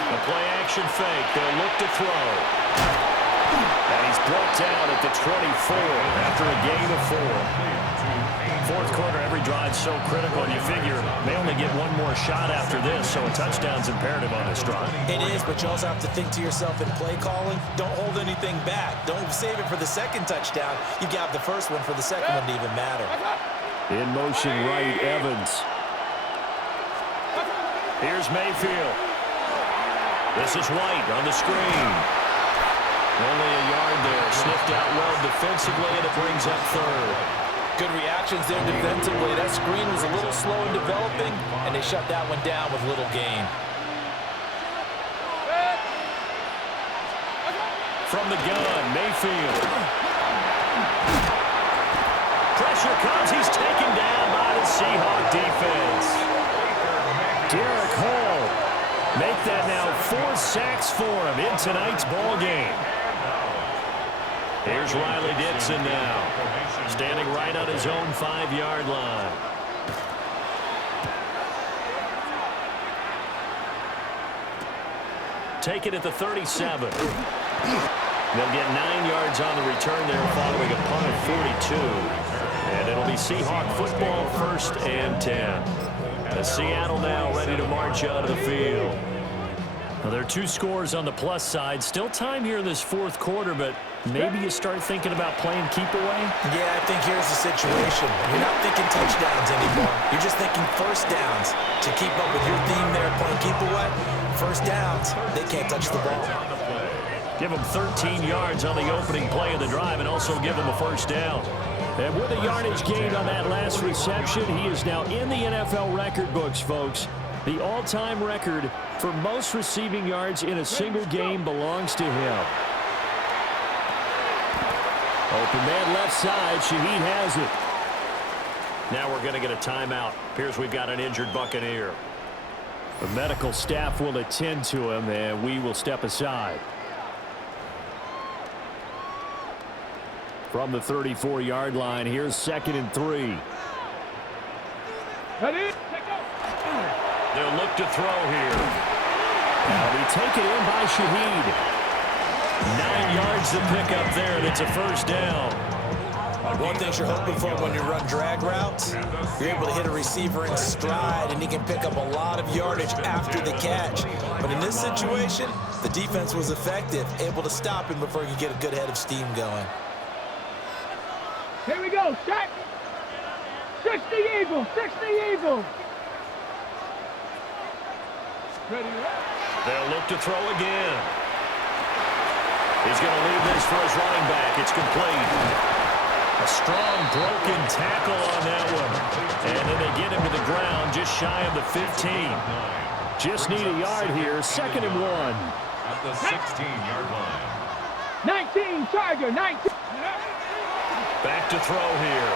A play action fake. They'll look to throw. And he's brought down at the 24 after a gain of 4. Fourth quarter, every drive so critical, and you figure they only get one more shot after this, so a touchdown's imperative on this drive. It is, but you also have to think to yourself in play calling, don't hold anything back. Don't save it for the second touchdown. You got the first one for the second one to even matter. In motion right, Evans. Here's Mayfield. This is White on the screen. Only a yard there. Sniffed out well defensively, and it brings up third. Good reactions there defensively. That screen was a little slow in developing, and they shut that one down with little gain. From the gun, Mayfield. Pressure comes. He's taken down by the Seahawk defense. Derek Hall. Make that now 4 sacks for him in tonight's ball game. Here's Riley Dixon now, standing right on his own 5-yard line. Take it at the 37. They'll get 9 yards on the return there following a punt of 42. And it'll be Seahawk football, 1st and 10. Seattle now ready to march out of the field. Well, there are 2 scores on the plus side. Still time here in this fourth quarter, but maybe you start thinking about playing keep away? Yeah, I think here's the situation. You're not thinking touchdowns anymore. You're just thinking first downs. To keep up with your theme there, playing keep away, first downs, they can't touch the ball. Give them 13 yards on the opening play of the drive and also give them a first down. And with a yardage gain on that last reception, he is now in the NFL record books, folks. The all-time record for most receiving yards in a single game belongs to him. Open man left side. Shaheed has it. Now we're going to get a timeout. Appears we've got an injured Buccaneer. The medical staff will attend to him, and we will step aside. From the 34-yard line, here's 2nd and 3. They'll look to throw here. Now they take it in by Shaheed. 9 yards to pick up there. That's a first down. One thing you're hoping for when you run drag routes, you're able to hit a receiver in stride, and he can pick up a lot of yardage after the catch. But in this situation, the defense was effective, able to stop him before he could get a good head of steam going. Here we go, set. 60 Eagles, 60 Eagles. Ready, they'll look to throw again. He's going to leave this for his running back. It's complete. A strong broken tackle on that one. And then they get him to the ground just shy of the 15. Just need a yard here. 2nd and 1. At the 16-yard line. 19, Tiger, 19. Back to throw here.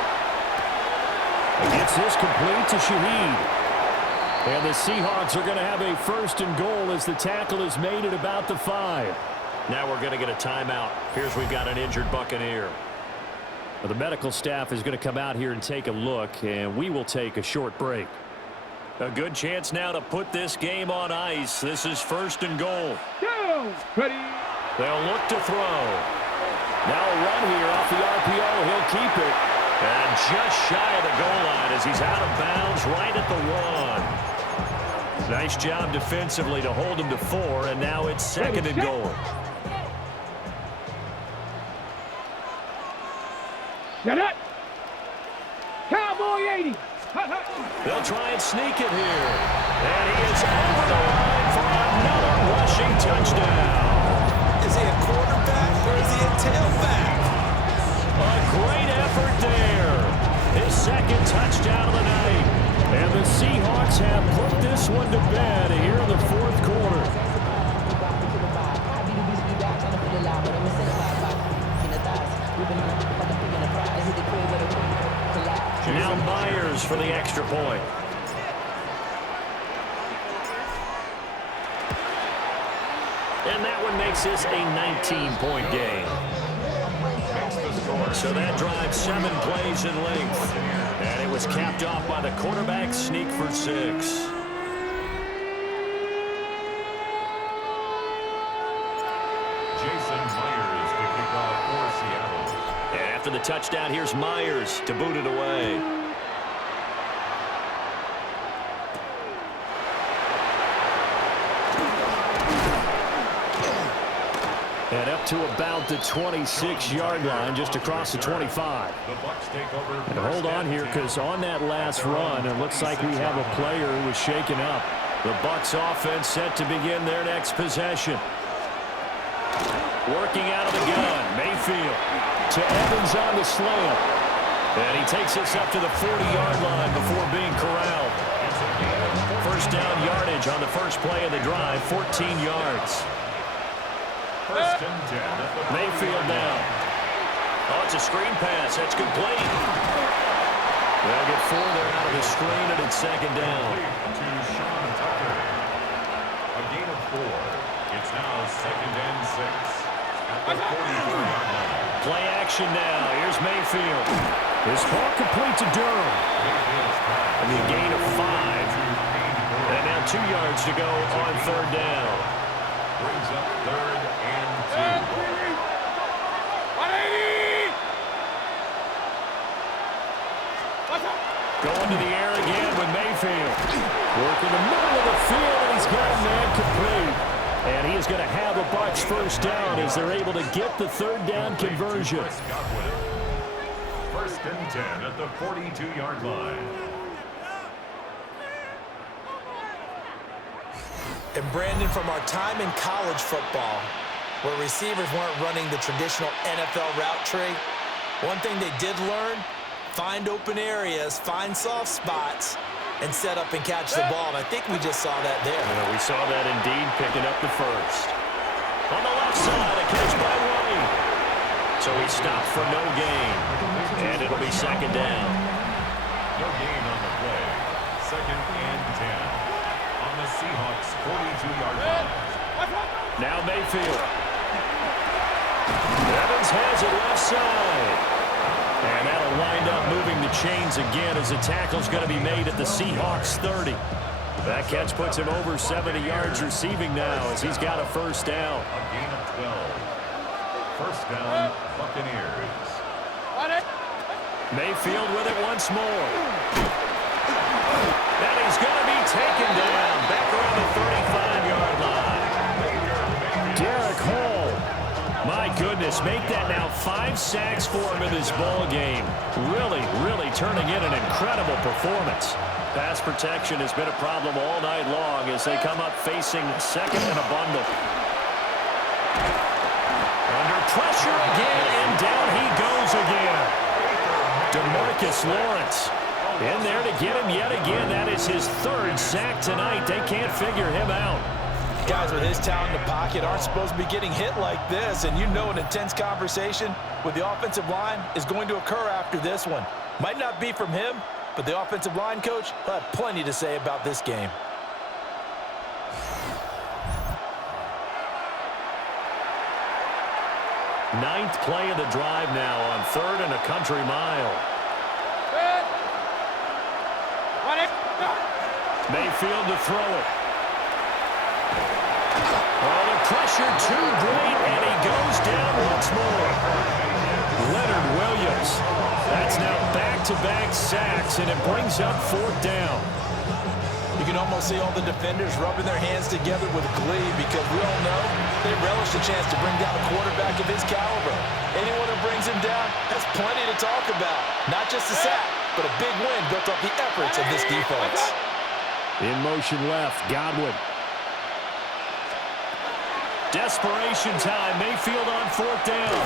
Gets this complete to Shaheed. And the Seahawks are going to have a 1st and goal as the tackle is made at about the 5. Now we're going to get a timeout. Here's we've got an injured Buccaneer. Well, the medical staff is going to come out here and take a look, and we will take a short break. A good chance now to put this game on ice. This is 1st and goal. Go. Ready. They'll look to throw. Now a run here off the RPO. He'll keep it. And just shy of the goal line as he's out of bounds right at the 1. Nice job defensively to hold him to 4, and now it's 2nd and goal. Set up. Cowboy 80. They'll try and sneak it here. And he is over the line for another rushing touchdown. Is he a quarterback or is he a tailback? A great effort there. His 2nd touchdown of the night. And the Seahawks have put this one to bed here in the 4th quarter. Now Myers for the extra point. And that one makes this a 19-point game. So that drives 7 plays in length. And it was capped off by the quarterback sneak for 6. Jason Myers to kick kickoff for Seattle. And after the touchdown, here's Myers to boot it away. And up to about the 26-yard line, just across the 25. And hold on here, because on that last run, it looks like we have a player who was shaken up. The Bucs offense set to begin their next possession. Working out of the gun, Mayfield to Evans on the slant. And he takes us up to the 40-yard line before being corralled. First down yardage on the first play of the drive, 14 yards. First and 10 at the Mayfield down. Oh, it's a screen pass. That's complete. They'll get 4 there out of the screen, and it's second down. To Sean Tucker. A gain of 4. It's now second and 6 at the 44-yard line. Play action now. Here's Mayfield. This ball complete to Durham. And the gain of 5. And now 2 yards to go on third down. Brings up third and 2. Going to the air again with Mayfield. Work in the middle of the field, and he's got a man complete. And he is going to have a Bucs first down as they're able to get the third down conversion. First and 10 at the 42-yard line. And Brandon, from our time in college football, where receivers weren't running the traditional NFL route tree, one thing they did learn, find open areas, find soft spots, and set up and catch the ball. And I think we just saw that there. Yeah, we saw that indeed, picking up the first. On the left side, a catch by White. So he stopped for no gain. And it'll be second down. No gain on the play. Second and 10. On the Seahawks 42-yard line. Now Mayfield. Evans has it left side. And that'll wind up moving the chains again as the tackle's going to be made at the Seahawks 30. That catch puts him over 70 yards receiving now as he's got a first down. A gain of 12. First down, Buccaneers. Mayfield with it once more. And he's going to be taken down back around the 35-yard line. Derek Hall. My goodness, make that now 5 sacks for him in this ball game. Really, really turning in an incredible performance. Pass protection has been a problem all night long as they come up facing second and a bundle. Under pressure again, and down he goes again. DeMarcus Lawrence in there to get him yet again. That is his 3rd sack tonight. They can't figure him out. Guys with his talent in the pocket aren't supposed to be getting hit like this, and you know an intense conversation with the offensive line is going to occur after this one. Might not be from him, but the offensive line coach will have plenty to say about this game. Ninth play of the drive now on 3rd and a country mile. Mayfield to throw it. Oh, the pressure too great, and he goes down once more. Leonard Williams. That's now back-to-back sacks, and it brings up 4th down. You can almost see all the defenders rubbing their hands together with glee because we all know they relish the chance to bring down a quarterback of his caliber. Anyone who brings him down has plenty to talk about. Not just a sack, but a big win built off the efforts of this defense. In motion left, Godwin. Desperation time. Mayfield on 4th down.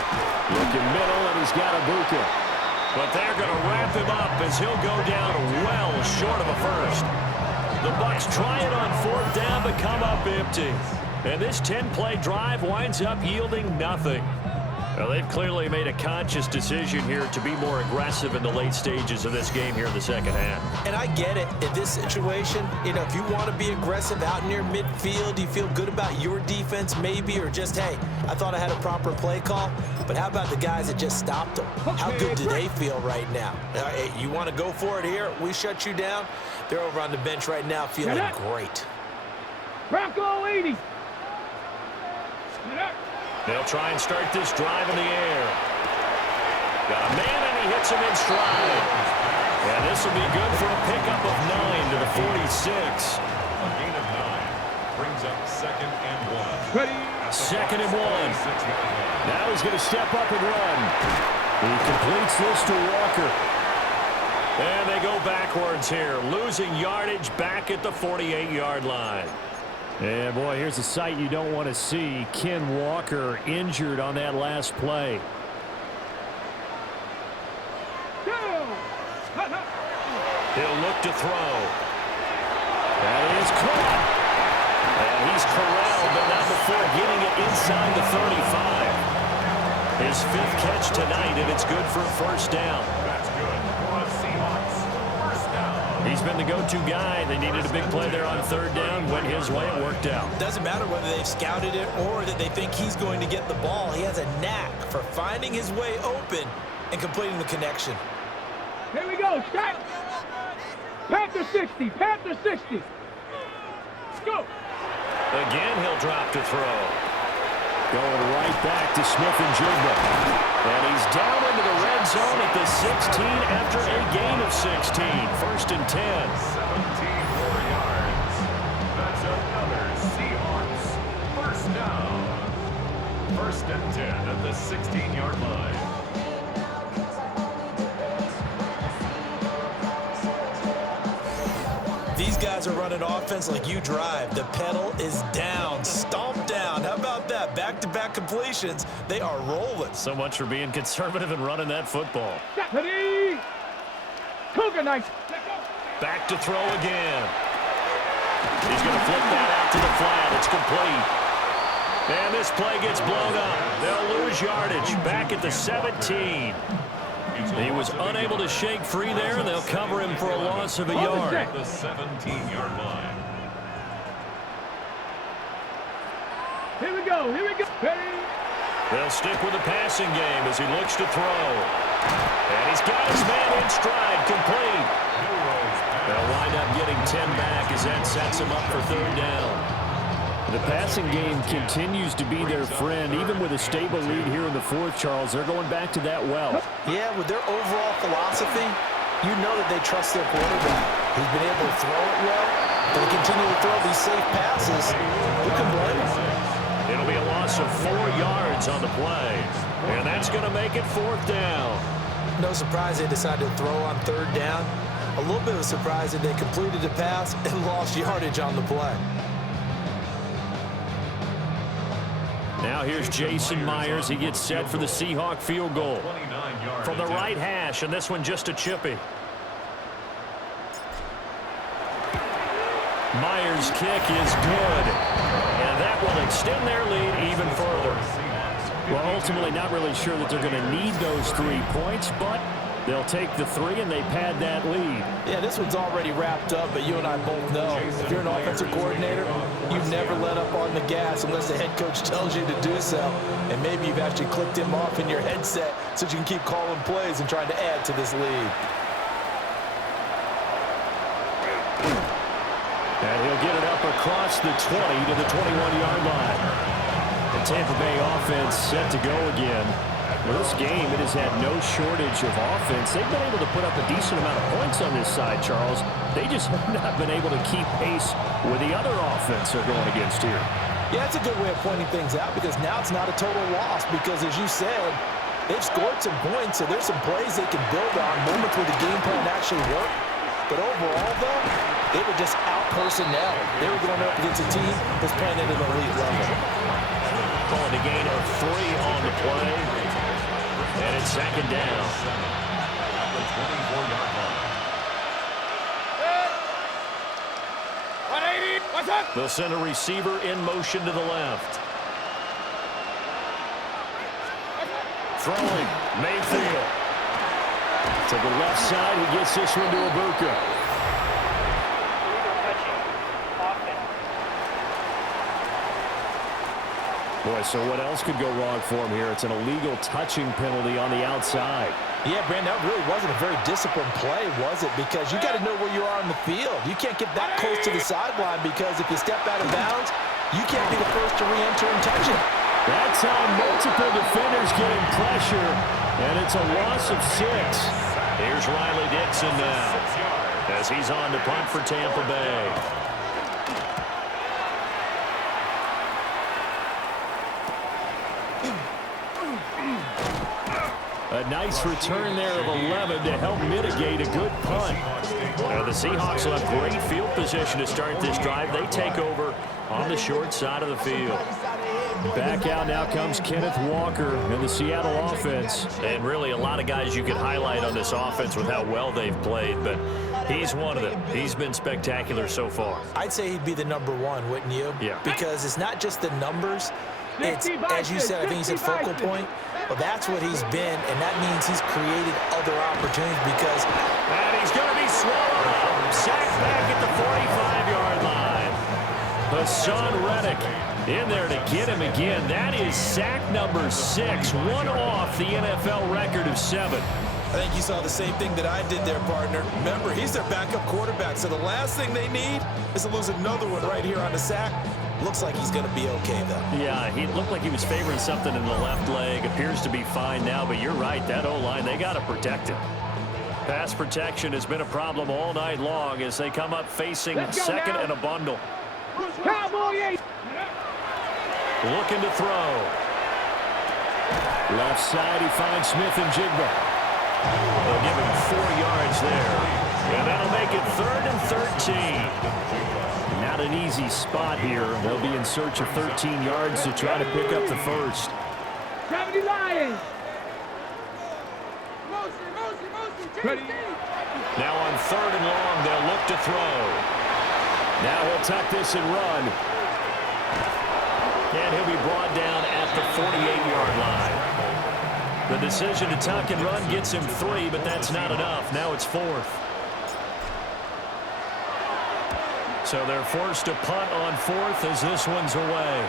Looking middle, and he's got a Bucca. But they're going to wrap him up as he'll go down well short of a first. The Bucs try it on 4th down, but come up empty. And this 10-play drive winds up yielding nothing. Well, they've clearly made a conscious decision here to be more aggressive in the late stages of this game here in the second half. And I get it. In this situation, if you want to be aggressive out near midfield, you feel good about your defense maybe, or just, hey, I thought I had a proper play call. But how about the guys that just stopped them? How good do they feel right now? You want to go for it here? We shut you down. They're over on the bench right now feeling great. Bronco 80. They'll try and start this drive in the air. Got a man, and he hits him in stride. And this will be good for a pickup of 9 to the 46. A gain of 9 brings up 2nd and 1. Ready. 2nd and 1. Now he's going to step up and run. He completes this to Walker. And they go backwards here, losing yardage back at the 48-yard line. And, boy, here's a sight you don't want to see. Ken Walker injured on that last play. He'll look to throw. That is caught. And he's corralled, but not before getting it inside the 35. His 5th catch tonight, and it's good for a first down. That's good for a Seahawks first down. He's been the go-to guy. They needed a big play there on 3rd down. Went his way. It worked out. Doesn't matter whether they've scouted it or that they think he's going to get the ball. He has a knack for finding his way open and completing the connection. Here we go, Scott. Panther 60, Panther 60. Go. Again, he'll drop to throw. Going right back to Smith-Njigba. And he's down into the red zone at the 16 after a gain of 16. 1st and 10. 17 more yards. That's another Seahawks first down. 1st and 10 at the 16-yard line. These guys are running offense like you drive. The pedal is down, stomped down. How about that? Back-to-back completions. They are rolling. So much for being conservative and running that football. Ready. Cougar Knights. Back to throw again. He's going to flip that out to the flat. It's complete. And this play gets blown up. They'll lose yardage back at the 17. He was unable to shake free there, and they'll cover him for a loss of a yard. The 17-yard line. Here we go, here we go. Ready. They'll stick with the passing game as he looks to throw. And he's got his man in stride, complete. They'll wind up getting 10 back as that sets him up for 3rd down. The passing game continues to be their friend. Even with a stable lead here in the 4th, Charles, they're going back to that well. Yeah, with their overall philosophy, you know that they trust their quarterback. He's been able to throw it well. They continue to throw these safe passes. Who can blame them? It'll be a loss of 4 yards on the play. And that's going to make it 4th down. No surprise they decided to throw on 3rd down. A little bit of a surprise that they completed the pass and lost yardage on the play. Now here's Jason Myers. He gets set for the Seahawk field goal. From the right hash, and this one just a chippy. Myers' kick is good. And that will extend their lead even further. Well, ultimately not really sure that they're going to need those 3 points, but they'll take the 3 and they pad that lead. Yeah, this one's already wrapped up, but you and I both know if you're an offensive coordinator, you never let up on the gas unless the head coach tells you to do so. And maybe you've actually clicked him off in your headset so you can keep calling plays and trying to add to this lead. And he'll get it up across the 20 to the 21-yard line. The Tampa Bay offense set to go again. Well, this game, it has had no shortage of offense. They've been able to put up a decent amount of points on this side, Charles. They just have not been able to keep pace with the other offense they're going against here. Yeah, that's a good way of pointing things out because now it's not a total loss because, as you said, they've scored some points, so there's some plays they can build on, moments where the game plan actually worked. But overall, though, they were just out-personnel. They were going up against a team that's playing at an elite level. Calling a gain of 3 on the play. And it's 2nd down. The 24-yard line. 180, what's up? They'll send a receiver in motion to the left. Throwing, Mayfield. To the left side, he gets this one to Ibuka. Boy, so what else could go wrong for him here? It's an illegal touching penalty on the outside. Yeah, Brandon, that really wasn't a very disciplined play, was it? Because you got to know where you are on the field. You can't get that close to the sideline because if you step out of bounds, you can't be the first to re-enter and touch it. That's how multiple defenders getting pressure, and it's a loss of 6. Here's Riley Dixon now as he's on to punt for Tampa Bay. A nice return there of 11 to help mitigate a good punt. The Seahawks will have great field position to start this drive. They take over on the short side of the field. Back out now comes Kenneth Walker in the Seattle offense. And really a lot of guys you could highlight on this offense with how well they've played, but he's one of them. He's been spectacular so far. I'd say he'd be the number 1, wouldn't you? Yeah. Because it's not just the numbers. It's, as you said, I think you said focal point. Well, that's what he's been, and that means he's created other opportunities because... And he's going to be swallowed up. Sacked back at the 45-yard line. Hassan Reddick in there to get him again. That is sack number 6, one off the NFL record of 7. I think you saw the same thing that I did there, partner. Remember, he's their backup quarterback, so the last thing they need is to lose another one right here on the sack. Looks like he's going to be okay, though. Yeah, he looked like he was favoring something in the left leg. Appears to be fine now, but you're right. That O-line, they got to protect him. Pass protection has been a problem all night long as they come up facing second and a bundle. Looking to throw. Left side, he finds Smith and Jigba. They'll give him 4 yards there. And that'll make it 3rd and 13. Not an easy spot here. They'll be in search of 13 yards to try to pick up the first. 70 Lions. Now on 3rd and long, they'll look to throw. Now he'll tuck this and run. And he'll be brought down at the 48-yard line. The decision to tuck and run gets him 3, but that's not enough. Now it's 4th. So they're forced to punt on 4th as this one's away.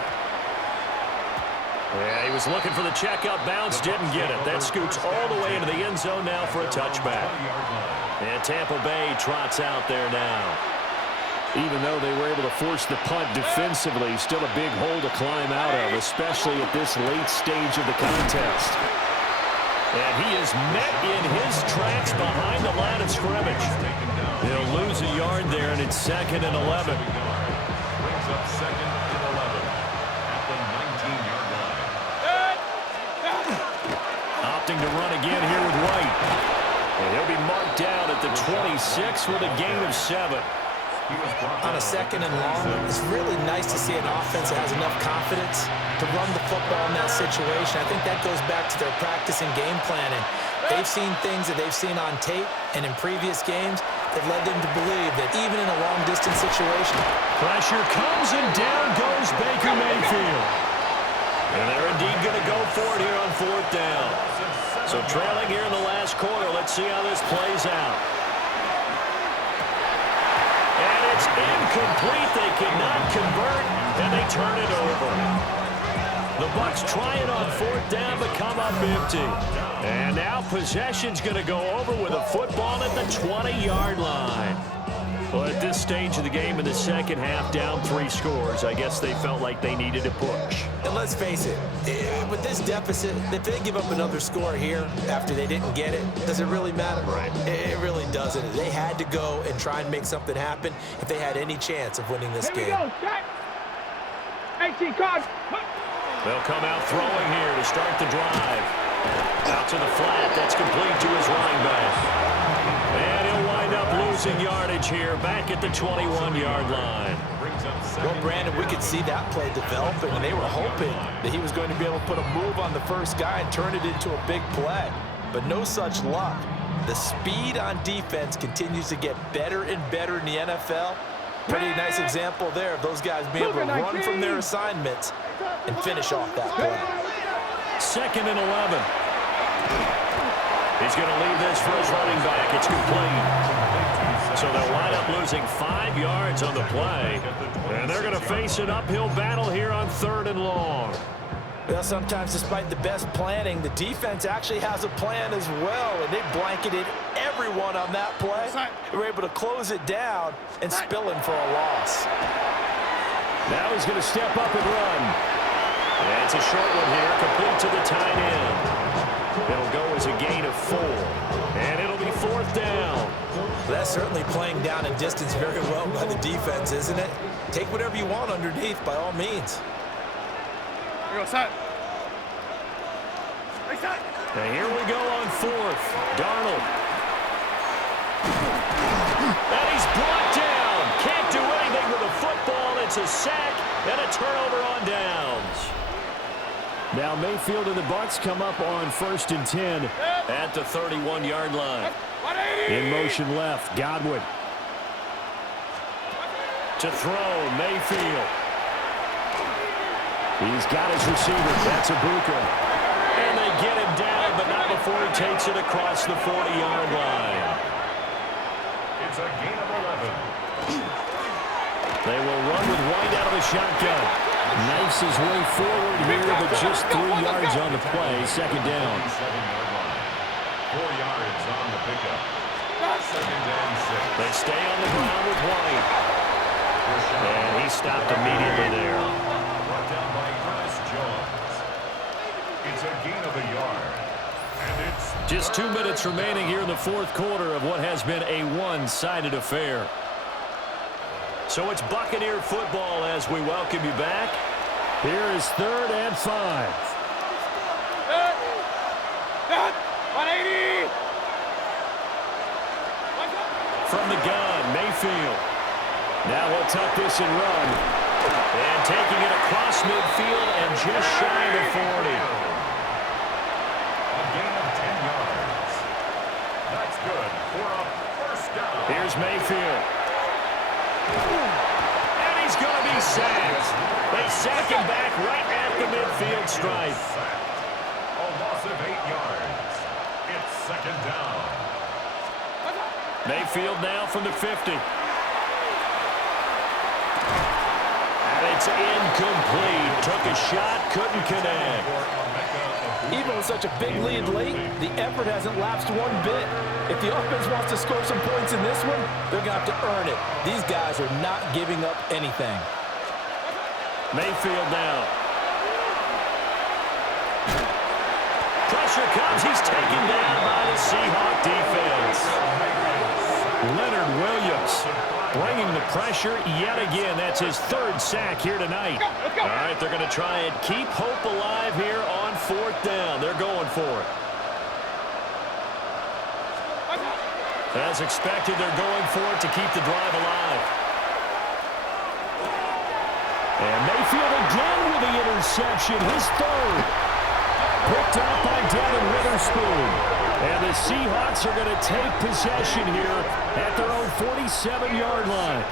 Yeah, he was looking for the checkup bounce, didn't get it. That scoots all the way into the end zone now for a touchback. And Tampa Bay trots out there now. Even though they were able to force the punt defensively, still a big hole to climb out of, especially at this late stage of the contest. And he is met in his tracks behind the line of scrimmage. He'll lose a yard there, and it's 2nd and 11. Brings up 2nd and 11 at the 19-yard line. Opting to run again here with White. And he'll be marked down at the 26 with a gain of 7. On a 2nd and long, it's really nice to see an offense that has enough confidence to run the football in that situation. I think that goes back to their practice and game planning. They've seen things that they've seen on tape and in previous games that led them to believe that even in a long-distance situation. Pressure comes and down goes Baker Mayfield. And they're indeed going to go for it here on 4th down. So trailing here in the last quarter, let's see how this plays out. And it's incomplete. They cannot convert, and they turn it over. The Bucs try it on 4th down, but come up empty. And now possession's going to go over with a football at the 20-yard line. Well, at this stage of the game in the second half, down 3 scores, I guess they felt like they needed to push. And let's face it, with this deficit, if they give up another score here after they didn't get it, does it really matter? Right. It really doesn't. They had to go and try and make something happen if they had any chance of winning this game. They'll come out throwing here to start the drive. Out to the flat. That's complete to his running back. And he'll wind up losing yardage here back at the 21-yard line. Well, Brandon, we could see that play developing, and they were hoping that he was going to be able to put a move on the first guy and turn it into a big play. But no such luck. The speed on defense continues to get better and better in the NFL. Pretty nice example there of those guys being able to run from their assignments and finish off that play. 2nd and 11. He's going to leave this for his running back. It's complete. So they'll wind up losing 5 yards on the play. And they're going to face an uphill battle here on 3rd and long. Well, sometimes despite the best planning, the defense actually has a plan as well, and they blanketed everyone on that play. They were able to close it down and spill him for a loss. Now he's going to step up and run. And it's a short one here, complete to the tight end. It'll go as a gain of 4. And it'll be 4th down. That's certainly playing down and distance very well by the defense, isn't it? Take whatever you want underneath, by all means. Here we go, set. And here we go on 4th. Darnold. And he's brought down. Can't do anything with the football. It's a sack and a turnover on downs. Now Mayfield and the Bucs come up on 1st and 10. At the 31-yard line. In motion left, Godwin. To throw, Mayfield. He's got his receiver. That's Ibuka. And they get him down, but not before he takes it across the 40-yard line. It's a gain of 11. They will run with White out of the shotgun. Knifes his way forward here, but just 3 yards on the play. 2nd down. 7-yard line. 4 yards on the pickup. 2nd and 6. They stay on the ground with White. And he stopped immediately there. Brought down by Ernest Jones. It's a gain of a yard. And it's Just 2 minutes remaining here in the 4th quarter of what has been a one-sided affair. So it's Buccaneer football as we welcome you back. Here is 3rd and 5. 180. From the gun, Mayfield. Now he'll tuck this and run. And taking it across midfield and just shy of the 40. a gain of 10 yards. That's good for a 1st down. Here's Mayfield. And he's going to be sacked. They sack him back right at the midfield stripe. A loss of 8 yards. It's 2nd down. Mayfield now from the 50. And it's incomplete. Took a shot, couldn't connect. Even with such a big lead late, the effort hasn't lapsed one bit. If the offense wants to score some points in this one, they're going to have to earn it. These guys are not giving up anything. Mayfield now. Pressure comes. He's taken down by the Seahawks defense. Leonard Williams bringing the pressure yet again. That's his 3rd sack here tonight. All right, they're going to try and keep hope alive here on 4th down. They're going for it. As expected, they're going for it to keep the drive alive. And Mayfield again with the interception, his 3rd. Picked up by Devin Witherspoon. And the Seahawks are going to take possession here at their own 47-yard line.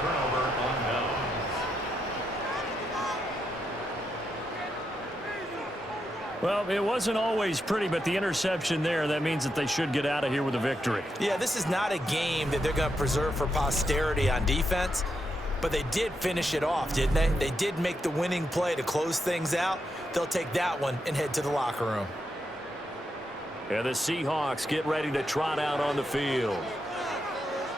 Turnover on downs. Well, it wasn't always pretty, but the interception there, that means that they should get out of here with a victory. Yeah, this is not a game that they're going to preserve for posterity on defense, but they did finish it off, didn't they? They did make the winning play to close things out. They'll take that one and head to the locker room. And the Seahawks get ready to trot out on the field.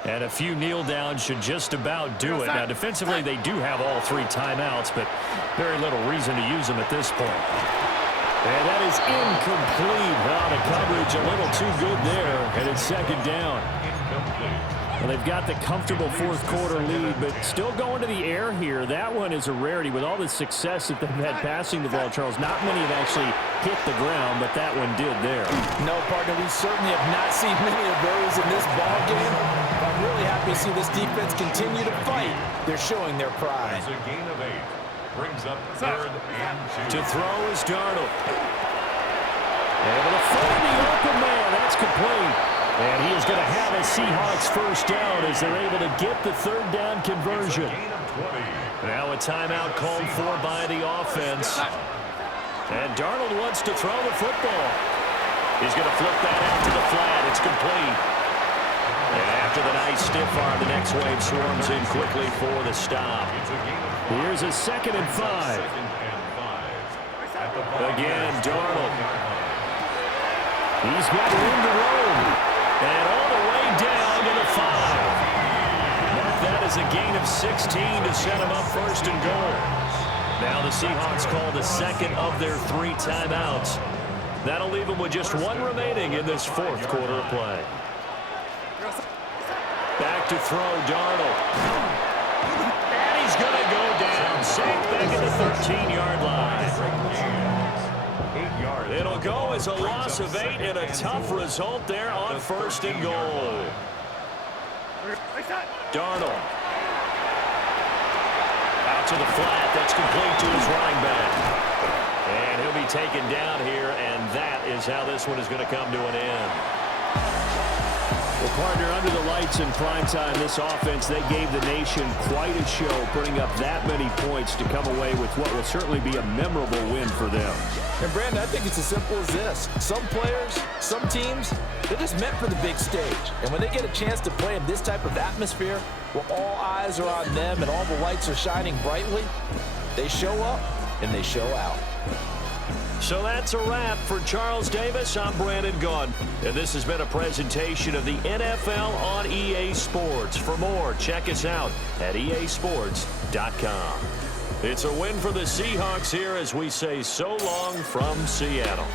And a few kneel downs should just about do it. Now, defensively, they do have all 3 timeouts, but very little reason to use them at this point. And that is incomplete. Well, the coverage a little too good there, and it's 2nd down. Well, they've got the comfortable 4th quarter lead, but still going to the air here. That one is a rarity. With all the success that they've had passing the ball, Charles, not many have actually hit the ground, but that one did there. No, partner, we certainly have not seen many of those in this ball game. I'm really happy to see this defense continue to fight. They're showing their pride. It's a gain of 8. Brings up 3rd and 2. To throw is Darnold. Able to find the open man. That's complete. And he is going to have a Seahawks 1st down as they're able to get the 3rd down conversion. Now a timeout called for by the offense. And Darnold wants to throw the football. He's going to flip that out to the flat. It's complete. And after the nice stiff arm, the next wave swarms in quickly for the stop. Here's a 2nd and 5. Again, Darnold. He's got room to roam. And all the way down to the 5. Mark that as a gain of 16 to set him up 1st and goal. Now the Seahawks call the second of their 3 timeouts. That'll leave them with just 1 remaining in this 4th quarter of play. Back to throw, Darnold. And he's going to go down. Safe back at the 13-yard line. It'll go as a loss of 8 and a tough result there on 1st and goal. Darnold. Out to the flat. That's complete to his running back. And he'll be taken down here, and that is how this one is going to come to an end. Well, partner, under the lights in primetime, this offense, they gave the nation quite a show, putting up that many points to come away with what will certainly be a memorable win for them. And, Brandon, I think it's as simple as this. Some players, some teams, they're just meant for the big stage. And when they get a chance to play in this type of atmosphere, where all eyes are on them and all the lights are shining brightly, they show up and they show out. So that's a wrap. For Charles Davis, I'm Brandon Gunn. And this has been a presentation of the NFL on EA Sports. For more, check us out at easports.com. It's a win for the Seahawks here as we say so long from Seattle.